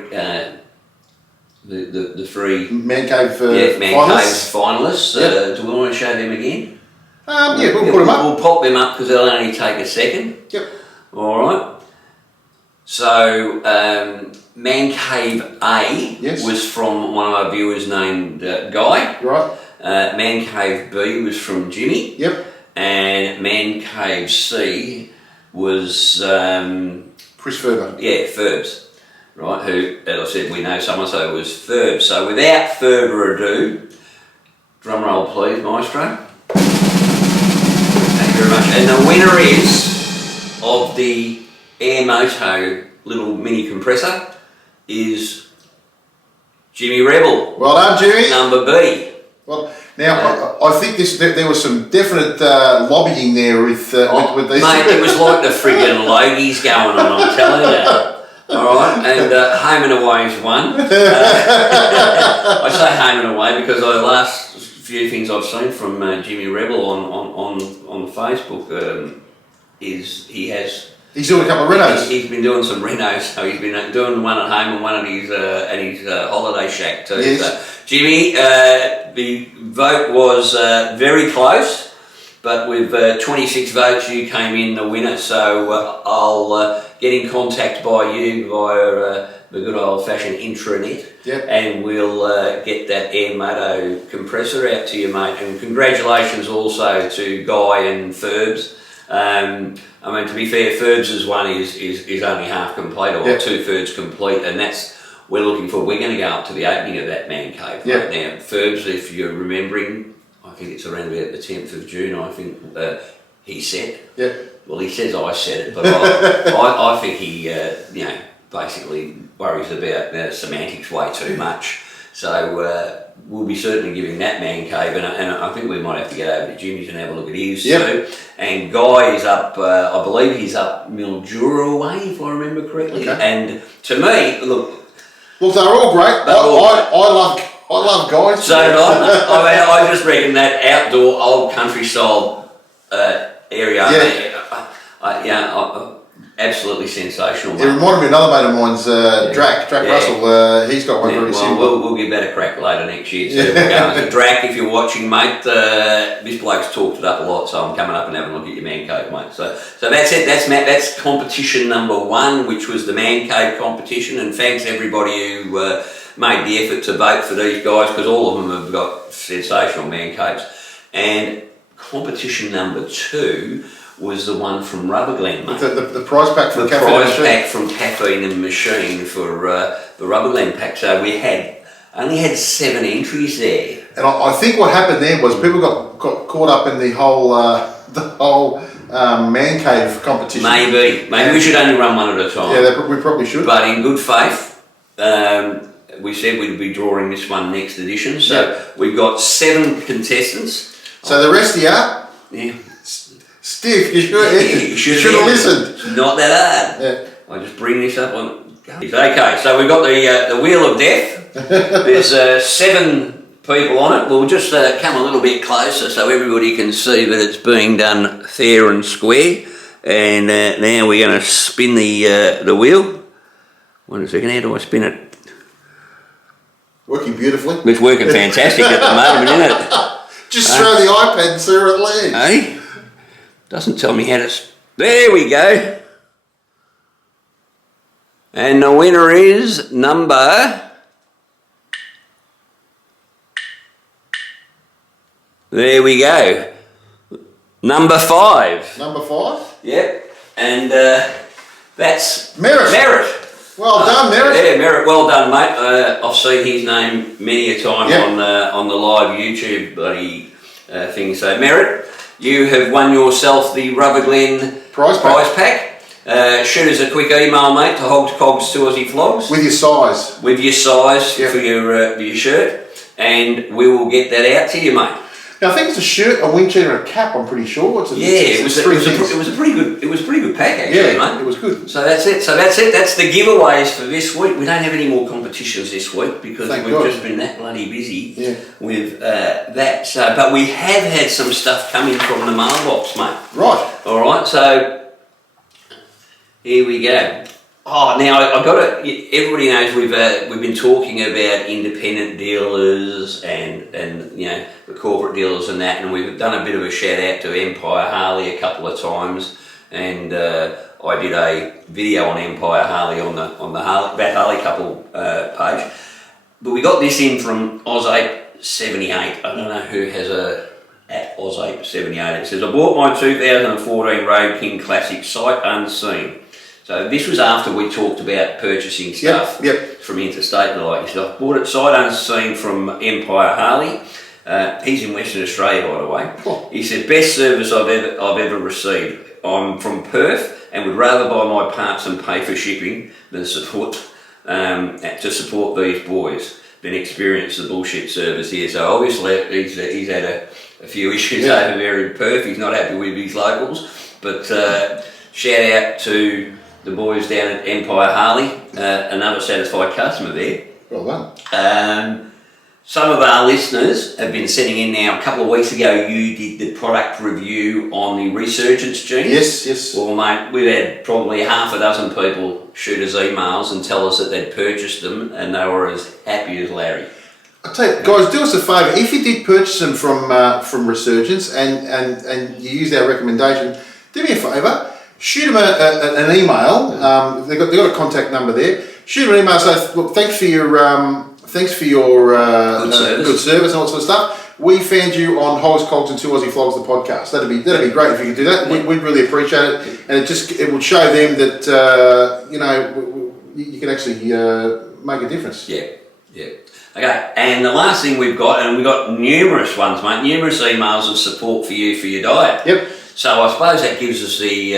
the free Man Cave finalists. Yep. Do we want to show them again? We'll put them up. We'll pop them up because they'll only take a second. Yep. All right. So Man Cave A was from one of our viewers named Guy. Right. Man Cave B was from Jimmy. Yep. And Man Cave C was Chris Ferber. Yeah, Ferbs. Right, who, as I said, we know someone, so it was Ferbs. So without further ado, drum roll please, Maestro. Thank you very much. And the winner is of the Air Moto little mini compressor is Jimmy Rebel. Well done, Jimmy. Number B. Well, now I think there was some definite lobbying there with these. Mate, it was like the friggin' Logies going on, I'm telling you. Alright, and home and away's won. I say home and away because the last few things I've seen from Jimmy Rebel on Facebook is he's doing a couple of renos. He's been doing some renos, so he's been doing one at home and one at his holiday shack too. Yes. So, Jimmy, the vote was very close, but with 26 votes you came in the winner, so I'll get in contact by you via the good old-fashioned intranet, and we'll get that Air Moto compressor out to you, mate. And congratulations also to Guy and Ferbs. I mean, to be fair, Ferbs' one is only half complete, or 2/3 complete, and we're looking for. We're going to go up to the opening of that Man Cave right now. Ferbs, if you're remembering, I think it's around about the 10th of June. I think he said. Yeah. Well, he says I said it, but I think he, basically worries about semantics way too much. So we'll be certainly giving that Man Cave, and I think we might have to get over to Jimmy's and have a look at his too. And Guy is up, I believe he's up Mildura way, if I remember correctly. Okay. And to me, look, they're all great. I love Guys. So did I. I just reckon that outdoor old country style area. Absolutely sensational. It reminded me of another mate of mine's, Drac Russell. He's got one very similar. We'll give that a crack later next year. So we're going to Drac, if you're watching, mate. This bloke's talked it up a lot, so I'm coming up and having a look at your Man Cave, mate. So that's it. That's competition number 1, which was the Man Cave competition. And thanks everybody who made the effort to vote for these guys, because all of them have got sensational Man Caves. And competition number 2 was the one from Rubber Glen, mate. The prize pack from Caffeine and Machine. The prize pack from Caffeine and Machine for the Rubber Glen pack. So we only had 7 entries there. And I think what happened there was people got caught up in the whole Man Cave competition. Maybe we should only run one at a time. Yeah, we probably should. But in good faith, we said we'd be drawing this one next edition. So we've got 7 contestants. So the rest of you, stiff, you should have listened. It's not that hard. Yeah. I just bring this up on. Okay, so we've got the Wheel of Death. There's 7 people on it. We'll just come a little bit closer so everybody can see that it's being done fair and square. And now we're going to spin the wheel. 1 second, how do I spin it? Working beautifully. It's working fantastic at the moment, isn't it? Just throw the iPad and see where it lands. Hey? Doesn't tell me how to... There we go. And the winner is number... There we go. Number 5. Number 5? Yep. And That's Merritt. Merritt. Well done, Merritt. Yeah, Merritt. Well done, mate. I've seen his name many a time on the live YouTube bloody thing. So Merritt, you have won yourself the Rubber Glen Prize pack. Shoot us a quick email, mate, to hogscogs to Aussie Flogs With your size. with your size for your shirt, and we will get that out to you, mate. Now I think it's a shirt, a wind cheater, and a cap. I'm pretty sure. It was a pretty good pack actually, mate. It was good. So that's it. That's the giveaways for this week. We don't have any more competitions this week because we've just been that bloody busy with that. So, but we have had some stuff coming from the mailbox, mate. Right. All right. So here we go. Oh, now I got it. Everybody knows we've been talking about independent dealers and the corporate dealers and that, and we've done a bit of a shout out to Empire Harley a couple of times, and I did a video on Empire Harley on the Bat Harley couple page. But we got this in from Oz878. I don't know who has at Oz878. It says, I bought my 2014 Road King Classic sight unseen. So this was after we talked about purchasing stuff from interstate and like stuff. Bought it sight unseen from Empire Harley. He's in Western Australia, by the way. Cool. He said, best service I've ever received. I'm from Perth and would rather buy my parts and pay for shipping than to support these boys. Been experienced the bullshit service here. So obviously he's had a few issues over there in Perth. He's not happy with his locals, but shout out to the boys down at Empire Harley, another satisfied customer there. Well done. Some of our listeners have been sending in now. A couple of weeks ago, you did the product review on the Resurgence jeans. Yes. Well, mate, we've had probably half a dozen people shoot us emails and tell us that they'd purchased them and they were as happy as Larry. I tell you, guys, do us a favour. If you did purchase them from Resurgence and you used our recommendation, do me a favour. Shoot them an email. They've got a contact number there. Shoot them an email. Say, look, thanks for your good service and all that sort of stuff. We found you on Hogs, Cogs and Two Aussie Flogs, the podcast. That'd be great if you could do that. We'd really appreciate it, and it would show them that you can actually make a difference. Yeah. Okay, and the last thing we've got numerous ones, mate. Numerous emails of support for you for your diet. Yep. So I suppose that gives us the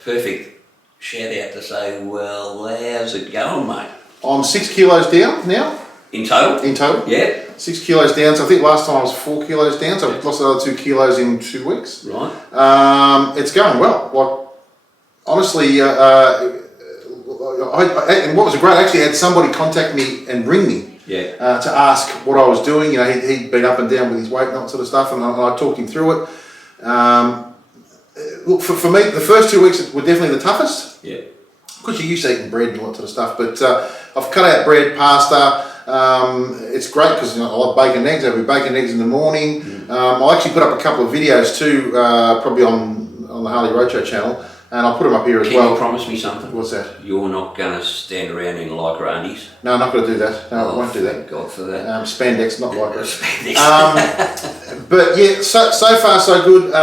perfect shout out to say, well, how's it going, mate? I'm 6 kilos down now. In total? Yeah. 6 kilos down. So I think last time I was 4 kilos down. So I've lost another 2 kilos in 2 weeks. Right. It's going well. Like, honestly, and what was great, I actually had somebody contact me and ring me to ask what I was doing. You know, he'd been up and down with his weight and that sort of stuff, and I talked him through it. Look, for me, the first 2 weeks were definitely the toughest. Yeah. Because you're used to eating bread and all that sort of stuff. But I've cut out bread, pasta. It's great because I like bacon and eggs. I have bacon and eggs in the morning. I'll actually put up a couple of videos too, probably on the Harley Roadshow channel. And I'll put them up here as well. Can you promise me something? What's that? You're not going to stand around in lycra undies? No, I'm not going to do that. No, I won't do that. Thank God for that. Spandex, not lycra. Spandex. But yeah, so far so good.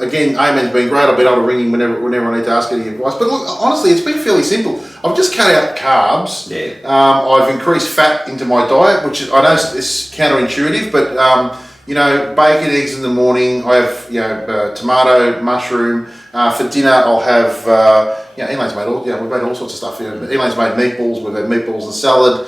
Again, Ayman's been great. I've been able to ring him whenever I need to ask any advice. But look, honestly, it's been fairly simple. I've just cut out carbs. Yeah. I've increased fat into my diet, which I know is counterintuitive, but bacon, eggs in the morning. I have tomato, mushroom. For dinner, I'll have Elaine's made we've made all sorts of stuff. Elaine's made meatballs. We've had meatballs and salad.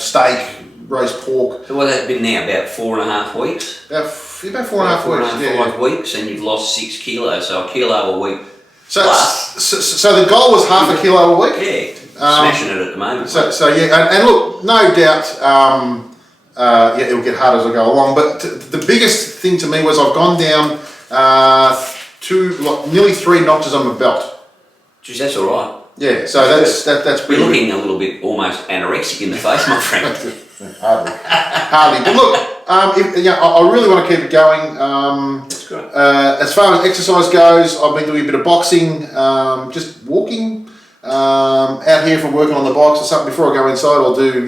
Steak, roast pork. So what's that been now? About 4.5 weeks? About 4.5 weeks. 5 weeks, and you've lost 6 kilos. So a kilo a week. So the goal was half a kilo a week. Yeah, smashing it at the moment. And look, no doubt. It'll get harder as I go along. But the biggest thing to me was I've gone down nearly 3 notches on my belt. Geez, that's all right. Yeah, so that's You're looking a little bit almost anorexic in the face, my friend. Hardly. But look, I really want to keep it going. That's good. As far as exercise goes, I've been doing a bit of boxing, just walking out here from working on the bikes or something. Before I go inside, I'll do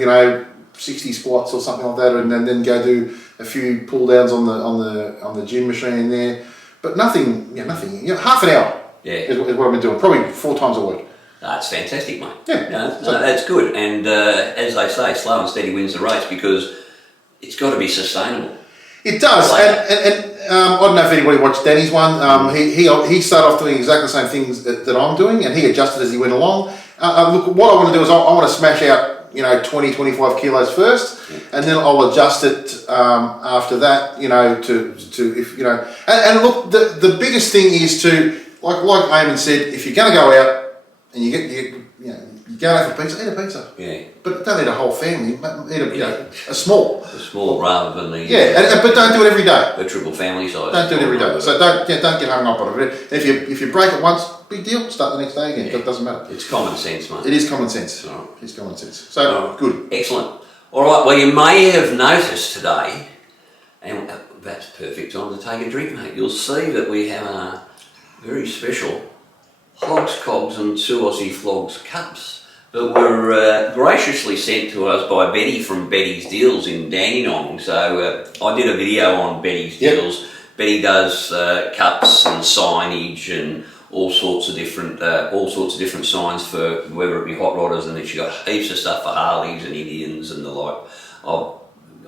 60 squats or something like that, and then go do a few pull downs on the gym machine in there. But nothing. Half an hour. is what I've been doing, probably 4 times a week. That's fantastic, mate. Yeah. No, that's good. And as they say, slow and steady wins the race, because it's got to be sustainable. It does, and I don't know if anybody watched Danny's one. He started off doing exactly the same things that I'm doing, and he adjusted as he went along. Look, what I want to do is I want to smash out 20, 25 kilos first, and then I'll adjust it after that. To if and look, the biggest thing is to like Eamon said, if you're going to go out and you go out for pizza, eat a pizza. Yeah. But don't eat a whole family. Eat a small. A small rather than the but don't do it every day. the triple family size. Don't do it every day. So don't get hung up on it. If you break it once, big deal. Start the next day again. It doesn't matter. It's common sense, mate. It is common sense. Right. It's common sense. So good. Excellent. All right. Well, you may have noticed today, and that's perfect time to take a drink, mate. You'll see that we have a very special Hogs, Cogs and 2 Aussie Flogs cups that were graciously sent to us by Betty from Betty's Deals in Dandenong. So I did a video on Betty's Deals. Betty does cups and signage and all sorts of different signs for whether it be hot rodders, and then she got heaps of stuff for Harleys and Indians and the like.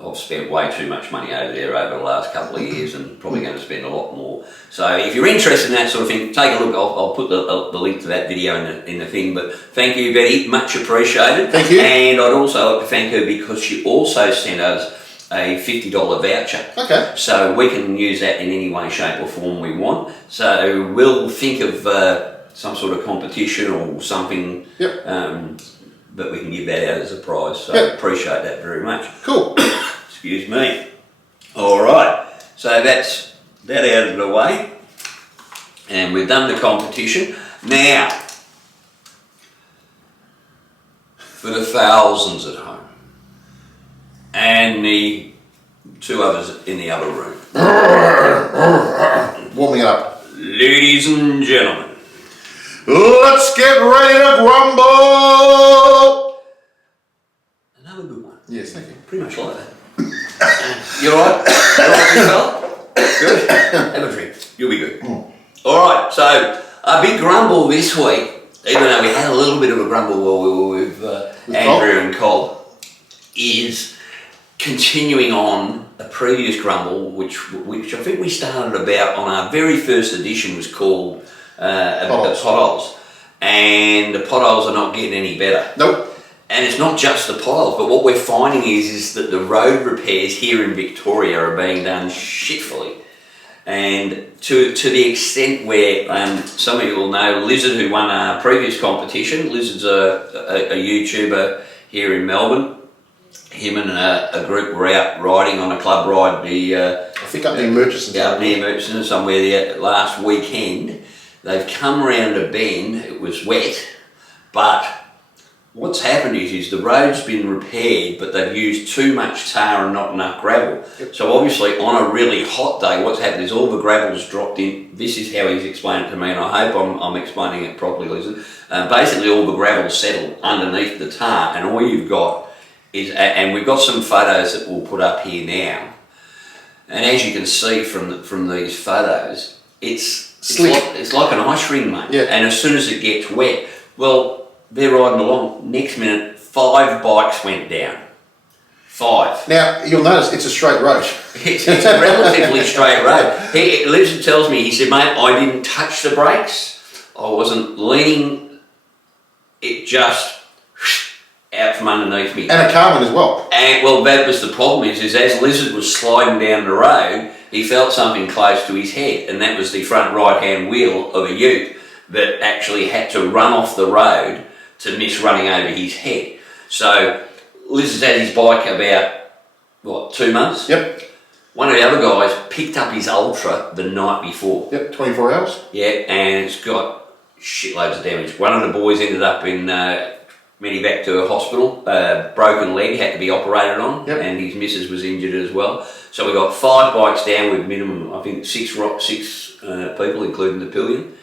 I've spent way too much money over there over the last couple of years, and probably going to spend a lot more. So if you're interested in that sort of thing, take a look. I'll put the link to that video in the thing. But thank you, Betty, much appreciated. Thank you. And I'd also like to thank her because she also sent us a $50 voucher. Okay. So we can use that in any way, shape or form we want. So we'll think of some sort of competition or something. Yep. But we can give that out as a prize. So Yep. appreciate that very much. Cool. Excuse me. All right, so that's that out of the way, and we've done the competition. Now, for the thousands at home, and the 2 others in the other room, Warming it up. ladies and gentlemen, Let's get ready to grumble. another good one. Yes, thank you. Pretty much like that. You alright? You alright, you fella? Good? Have a drink. You'll be good. Alright, so a big grumble this week, even though we had a little bit of a grumble while we were with Andrea and Col, is continuing on a previous grumble, which I think we started about on our very first edition, was called potholes. And the potholes are not getting any better. Nope. And it's not just the potholes, but what we're finding is that the road repairs here in Victoria are being done shitfully. And to the extent where some of you will know Lizard, who won our previous competition. Lizard's a YouTuber here in Melbourne. Him and a group were out riding on a club ride. I think up near Murchison. Up near Murchison, somewhere there last weekend. They've come round a bend. It was wet, but what's happened is the road's been repaired, but they've used too much tar and not enough gravel. Yep. So obviously on a really hot day, what's happened is all the gravel's dropped in. This is how he's explained it to me, and I hope I'm explaining it properly, Lizard. Basically all the gravel's settled underneath the tar, and all you've got is, and we've got some photos that we'll put up here now, and as you can see from these photos, it's like an ice ring, mate. Yeah. And as soon as it gets wet, well, they're riding along. Next minute, 5 bikes went down. 5. Now, you'll notice it's a straight road. It's a relatively straight road. Lizard tells me, he said, mate, I didn't touch the brakes. I wasn't leaning. It just out from underneath me. And a car went as well. And well, that was the problem is as Lizard was sliding down the road, he felt something close to his head, and that was the front right-hand wheel of a ute that actually had to run off the road to miss running over his head. So Lizard's had his bike about, 2 months? Yep. One of the other guys picked up his Ultra the night before. Yep, 24 hours. Yeah, and it's got shitloads of damage. One of the boys ended up in medevac to a hospital, broken leg, had to be operated on, yep. And his missus was injured as well. So we got 5 bikes down with minimum, I think, 6 people, including the pillion.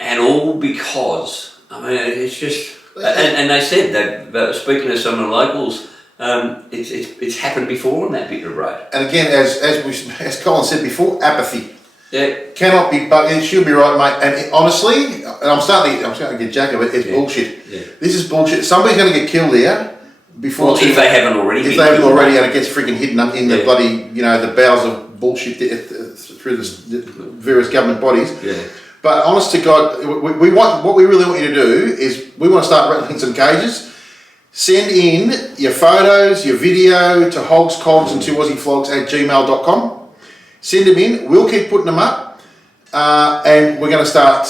And all because, I mean, it's just, and they said that, speaking to some of the locals, it's happened before on that bit of road. And again, as Colin said before, apathy. Cannot be, but it should be right, mate. And honestly, and I'm starting to get jack of it. It's bullshit. Yeah. This is bullshit. Somebody's going to get killed here before. Well, if they haven't already. If they haven't already, and it gets freaking hidden up in the bloody, the bowels of bullshit through the various government bodies. Yeah. But honest to God, we want, what we really want you to do is we want to start rattling some cages. Send in your photos, your video to hogs, cogs and 2 Aussie flogs at gmail.com. Send them in. We'll keep putting them up. And we're going to start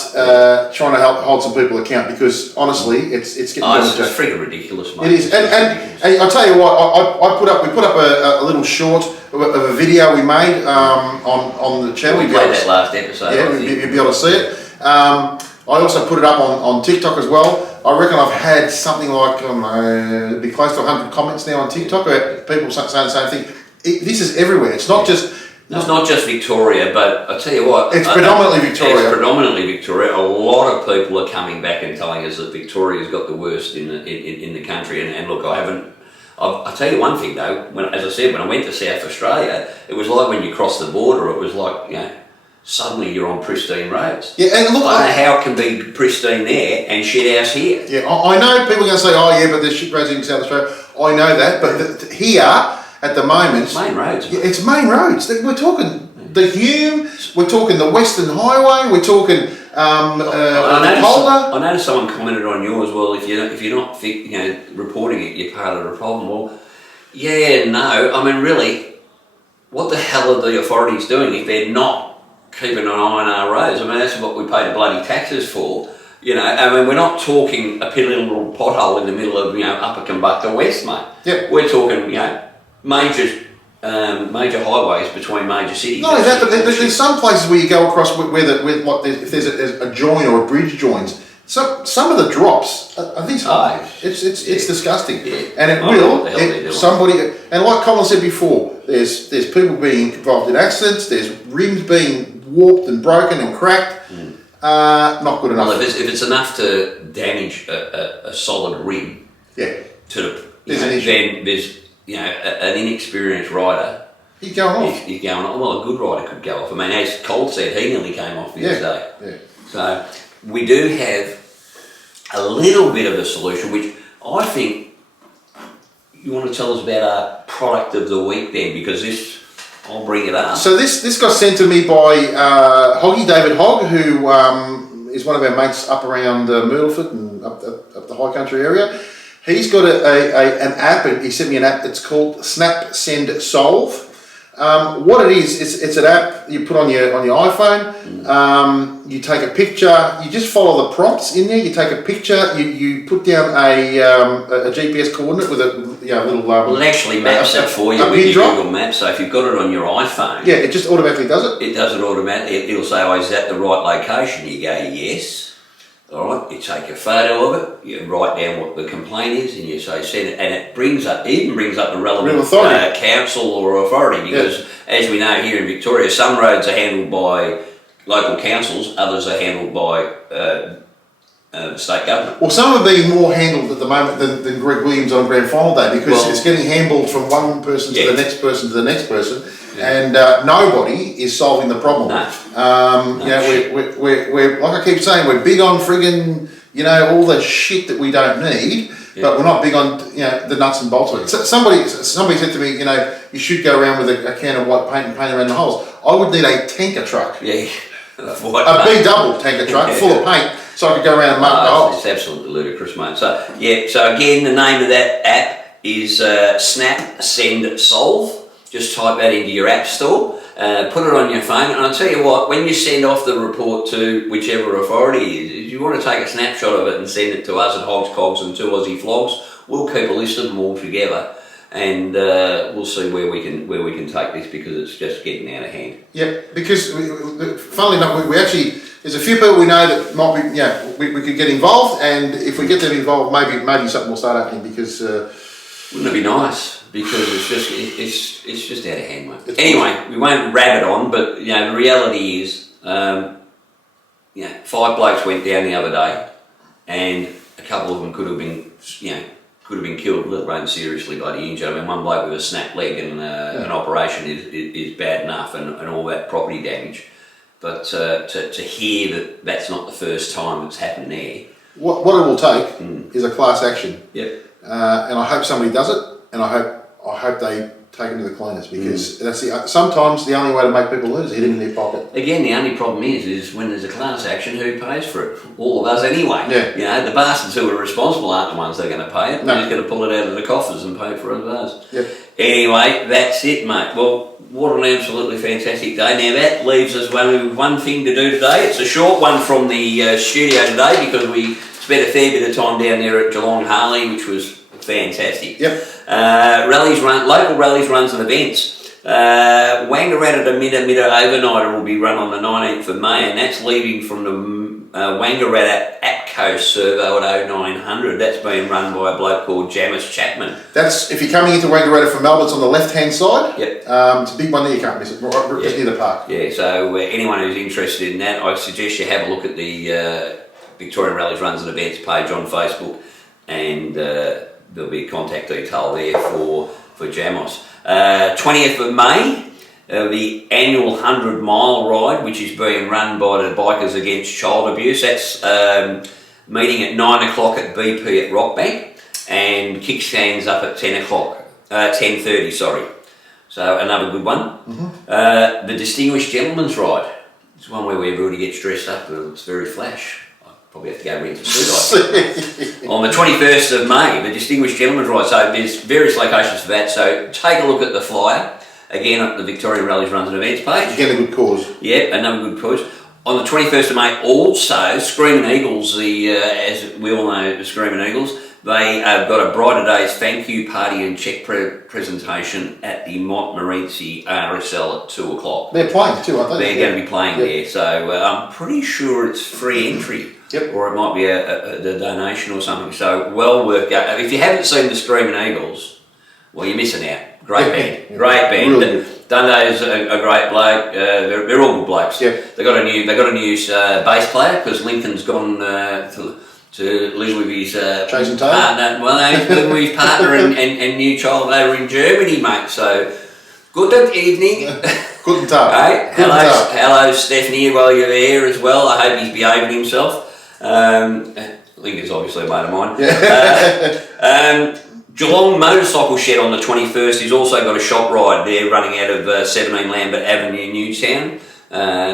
trying to help hold some people account, because honestly, it's getting... It's just freaking ridiculous, mate. It is. And I'll tell you what, we put up a little short of a video we made on the channel. We played that last episode. Yeah, you'll be able to see it. I also put it up on TikTok as well. I reckon I've had something like, it'd be close to 100 comments now on TikTok about people saying the same thing. This is everywhere. It's not just... It's not just Victoria, but I tell you what... It's predominantly Victoria. It's predominantly Victoria. A lot of people are coming back and telling us that Victoria's got the worst in the country. And look, I'll tell you one thing though, as I said, when I went to South Australia, it was like when you cross the border, it was like, suddenly you're on pristine roads. Yeah, and look... I don't know how it can be pristine there and shit house here. Yeah, I know people are going to say, oh yeah, but there's shit roads in South Australia. I know that, but here... At the moment, it's main roads. Yeah, it's main roads. We're talking the Hume. We're talking the Western Highway. We're talking the Calder. I noticed someone commented on yours. Well, if you're not reporting it, you're part of the problem. Well, yeah, no. I mean, really, what the hell are the authorities doing if they're not keeping an eye on our roads? I mean, that's what we pay the bloody taxes for. I mean, we're not talking a piddly little pothole in the middle of Upper Combukta West, mate. Yep. We're talking major highways between major cities. No, that, but there's some places where you go across if there's a join or a bridge joins. Some of the drops, I think it's disgusting, and it will. Somebody, and like Colin said before, there's people being involved in accidents. There's rims being warped and broken and cracked. Not good enough. Well, if it's enough to damage a solid rim, then there's an inexperienced rider. He's going off. He's going off. Well, a good rider could go off. I mean, as Col said, he nearly came off the other day. Yeah. So we do have a little bit of a solution, which I think you want to tell us about our product of the week then, because I'll bring it up. So this got sent to me by Hoggy David Hogg, who is one of our mates up around Myrtleford and up the high country area. He's got an app, and he sent me an app that's called Snap Send Solve. What it is, it's an app you put on your iPhone. You take a picture. You just follow the prompts in there. You take a picture. You put down a GPS coordinate with a little. Well, it actually maps it for you with your Google Maps. So if you've got it on your iPhone, it just automatically does it. It does it automatically. It'll say, "Oh, is that the right location?" You go, "Yes." All right, you take a photo of it, you write down what the complaint is, and you say send it, and it brings up the relevant council or authority, because as we know here in Victoria, some roads are handled by local councils, others are handled by state government. Well, some are being more handled at the moment than Greg Williams on Grand Final Day, because it's getting handled from one person to the next person to the next person. And nobody is solving the problem. We're like I keep saying, we're big on friggin' all the shit that we don't need, but we're not big on the nuts and bolts of it. So somebody said to me, you should go around with a can of white paint and paint around the holes. I would need a tanker truck, a big double tanker truck full of paint, so I could go around and mark the holes. It's absolutely ludicrous, mate. So again, the name of that app is Snap Send Solve. Just type that into your app store, put it on your phone, and I'll tell you what, when you send off the report to whichever authority it is, if you want to take a snapshot of it and send it to us at Hogs, Cogs and 2 Aussie Flogs, we'll keep a list of them all together, and we'll see where we can take this, because it's just getting out of hand. Yeah, because funnily enough, we actually, there's a few people we know that might be, we could get involved, and if we get them involved, maybe something will start happening, because... wouldn't it be nice? Because it's just out of hand, mate. Anyway, we won't rabbit on, but the reality is, 5 blokes went down the other day, and a couple of them could have been killed, let alone seriously bloody injured. I mean, one bloke with a snapped leg and an operation is bad enough, and all that property damage. But to hear that that's not the first time it's happened there. What it will take is a class action. Yep. And I hope somebody does it, and I hope they take them to the cleaners, because that's sometimes the only way to make people learn is hit them in their pocket. Again, the only problem is when there's a class action, who pays for it? All of us anyway. Yeah. You know, the bastards who are responsible aren't the ones that are going to pay it. No. They're just going to pull it out of the coffers and pay for it ours. Yep. Anyway, that's it, mate. Well, what an absolutely fantastic day. Now that leaves us with one thing to do today. It's a short one from the studio today, because we spent a fair bit of time down there at Geelong Harley, which was fantastic. Yep. Local rallies, runs and events. Wangaratta to Midda Overnighter will be run on the 19th of May, and that's leaving from the Wangaratta APCO Servo at 0900. That's being run by a bloke called Jamis Chapman. That's, if you're coming into Wangaratta from Melbourne, it's on the left-hand side. Yep. It's a big one there, you can't miss it, right just near the park. Yeah, so anyone who's interested in that, I suggest you have a look at the Victorian Rallies, Runs and Events page on Facebook, and there'll be a contact detail there for Jamos. 20th of May, the annual 100-mile ride, which is being run by the Bikers Against Child Abuse. That's meeting at 9 o'clock at BP at Rockbank, and kickstands up at 10:30, sorry. So another good one. The Distinguished Gentleman's Ride. It's one where everybody gets dressed up, but it's very flash. Probably have to go rent a suit on the 21st of May, the Distinguished Gentleman's Ride. So there's various locations for that. So take a look at the flyer, again at the Victorian Rallies, Runs and Events page. Again, a good cause. Yep, another good cause. On the 21st of May also, Screaming Eagles, as we all know, the Screaming Eagles, they have got a Brighter Days thank you party and check presentation at the Montmorency RSL at 2 o'clock. They're playing too, aren't they? They're going to be playing there, so I'm pretty sure it's free entry. Yep. Or it might be a donation or something. So well worth going. If you haven't seen the Screaming Eagles, well, you're missing out. Great band, great band. Really good. Dundo's a great bloke. They're all good blokes. Yep. They got a new bass player, because Lincoln's gone to live with his Chasing Tail? partner. Well, no, he's living with his partner and new child over in Germany, mate. So good evening. Guten Tag. Hey, hello, Stephanie, while you're there as well. I hope he's behaving himself. Lincoln's obviously a mate of mine. Yeah. Geelong Motorcycle Shed on the 21st has also got a shop ride there running out of 17 Lambert Avenue, Newtown.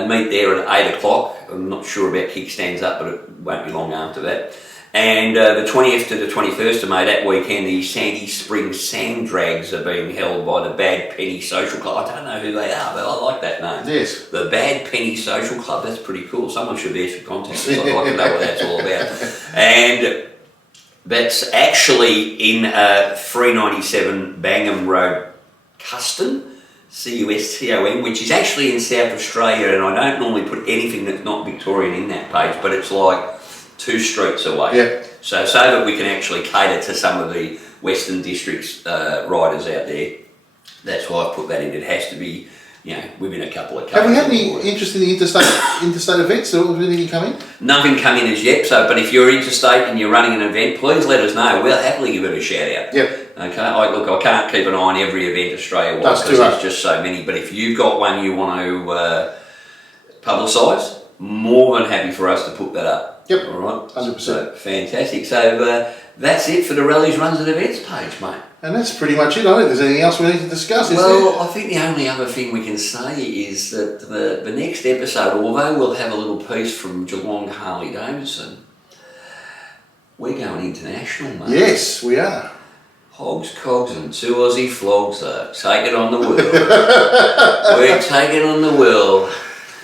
Meet there at 8 o'clock. I'm not sure about kickstands up, but it won't be long after that. And the 20th to the 21st of May, that weekend, the Sandy Springs Sand Drags are being held by the Bad Penny Social Club. I don't know who they are, but I like that name. Yes. The Bad Penny Social Club, that's pretty cool. Someone should be extra contact, because I'd like to know what that's all about. And that's actually in 397 Bangham Road, Custon, Custon, which is actually in South Australia, and I don't normally put anything that's not Victorian in that page, but it's like 2 streets away. Yeah. So that we can actually cater to some of the Western Districts riders out there. That's why I put that in. It has to be, within a couple of. Have we had any interest in the interstate events? Or anything coming? Nothing come in as yet. So, but if you're interstate and you're running an event, please let us know. We'll happily give it a shout out. Yep. Okay. I can't keep an eye on every event Australia-wide, because there's just so many. But if you've got one you want to publicise, more than happy for us to put that up. Yep. All right. 100%. So, fantastic. So that's it for the Rallies, Runs and Events page, mate. And that's pretty much it. I don't think there's anything else we need to discuss, is there? Well, I think the only other thing we can say is that the next episode, although we'll have a little piece from Geelong Harley Davidson, we're going international, mate. Yes, we are. Hogs, cogs and 2 Aussie flogs are taking on the world. We're taking on the world.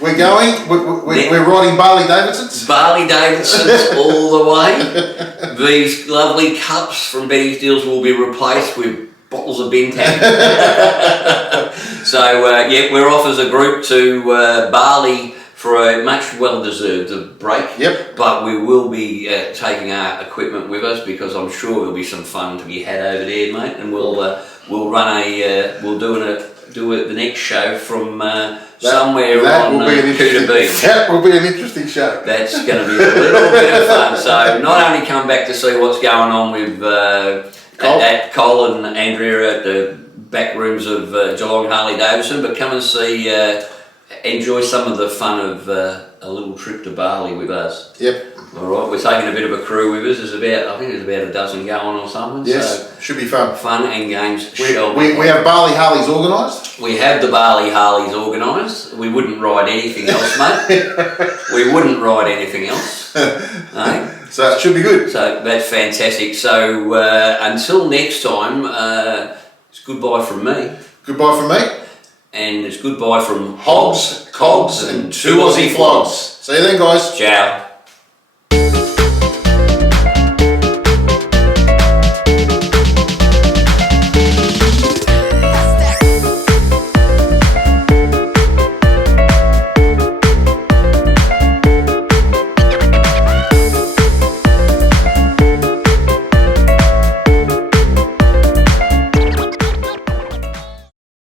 We're going, we're riding Harley Davidsons. Harley Davidsons all the way. These lovely cups from Betty's Deals will be replaced with bottles of Bintang. So, we're off as a group to Bali for a much well-deserved break. Yep. But we will be taking our equipment with us, because I'm sure there'll be some fun to be had over there, mate. And we'll run we'll do the next show from somewhere on Cooter Beach. That will be an interesting show. That's going to be a little bit of fun. So not only come back to see what's going on with at Col and Andrea at the back rooms of Geelong Harley Davidson, but come and see enjoy some of the fun of a little trip to Bali with us. Yep. All right, we're taking a bit of a crew with us. I think there's about a dozen going or something. Yes, so should be fun. Fun and games. We have Bali Harleys organised. We have the Bali Harleys organised. We wouldn't ride anything else, mate. We wouldn't ride anything else. No? So it should be good. So that's fantastic. So until next time, it's goodbye from me. Goodbye from me. And it's goodbye from Hogs, Cogs and 2 Aussie Flogs. See you then, guys. Ciao.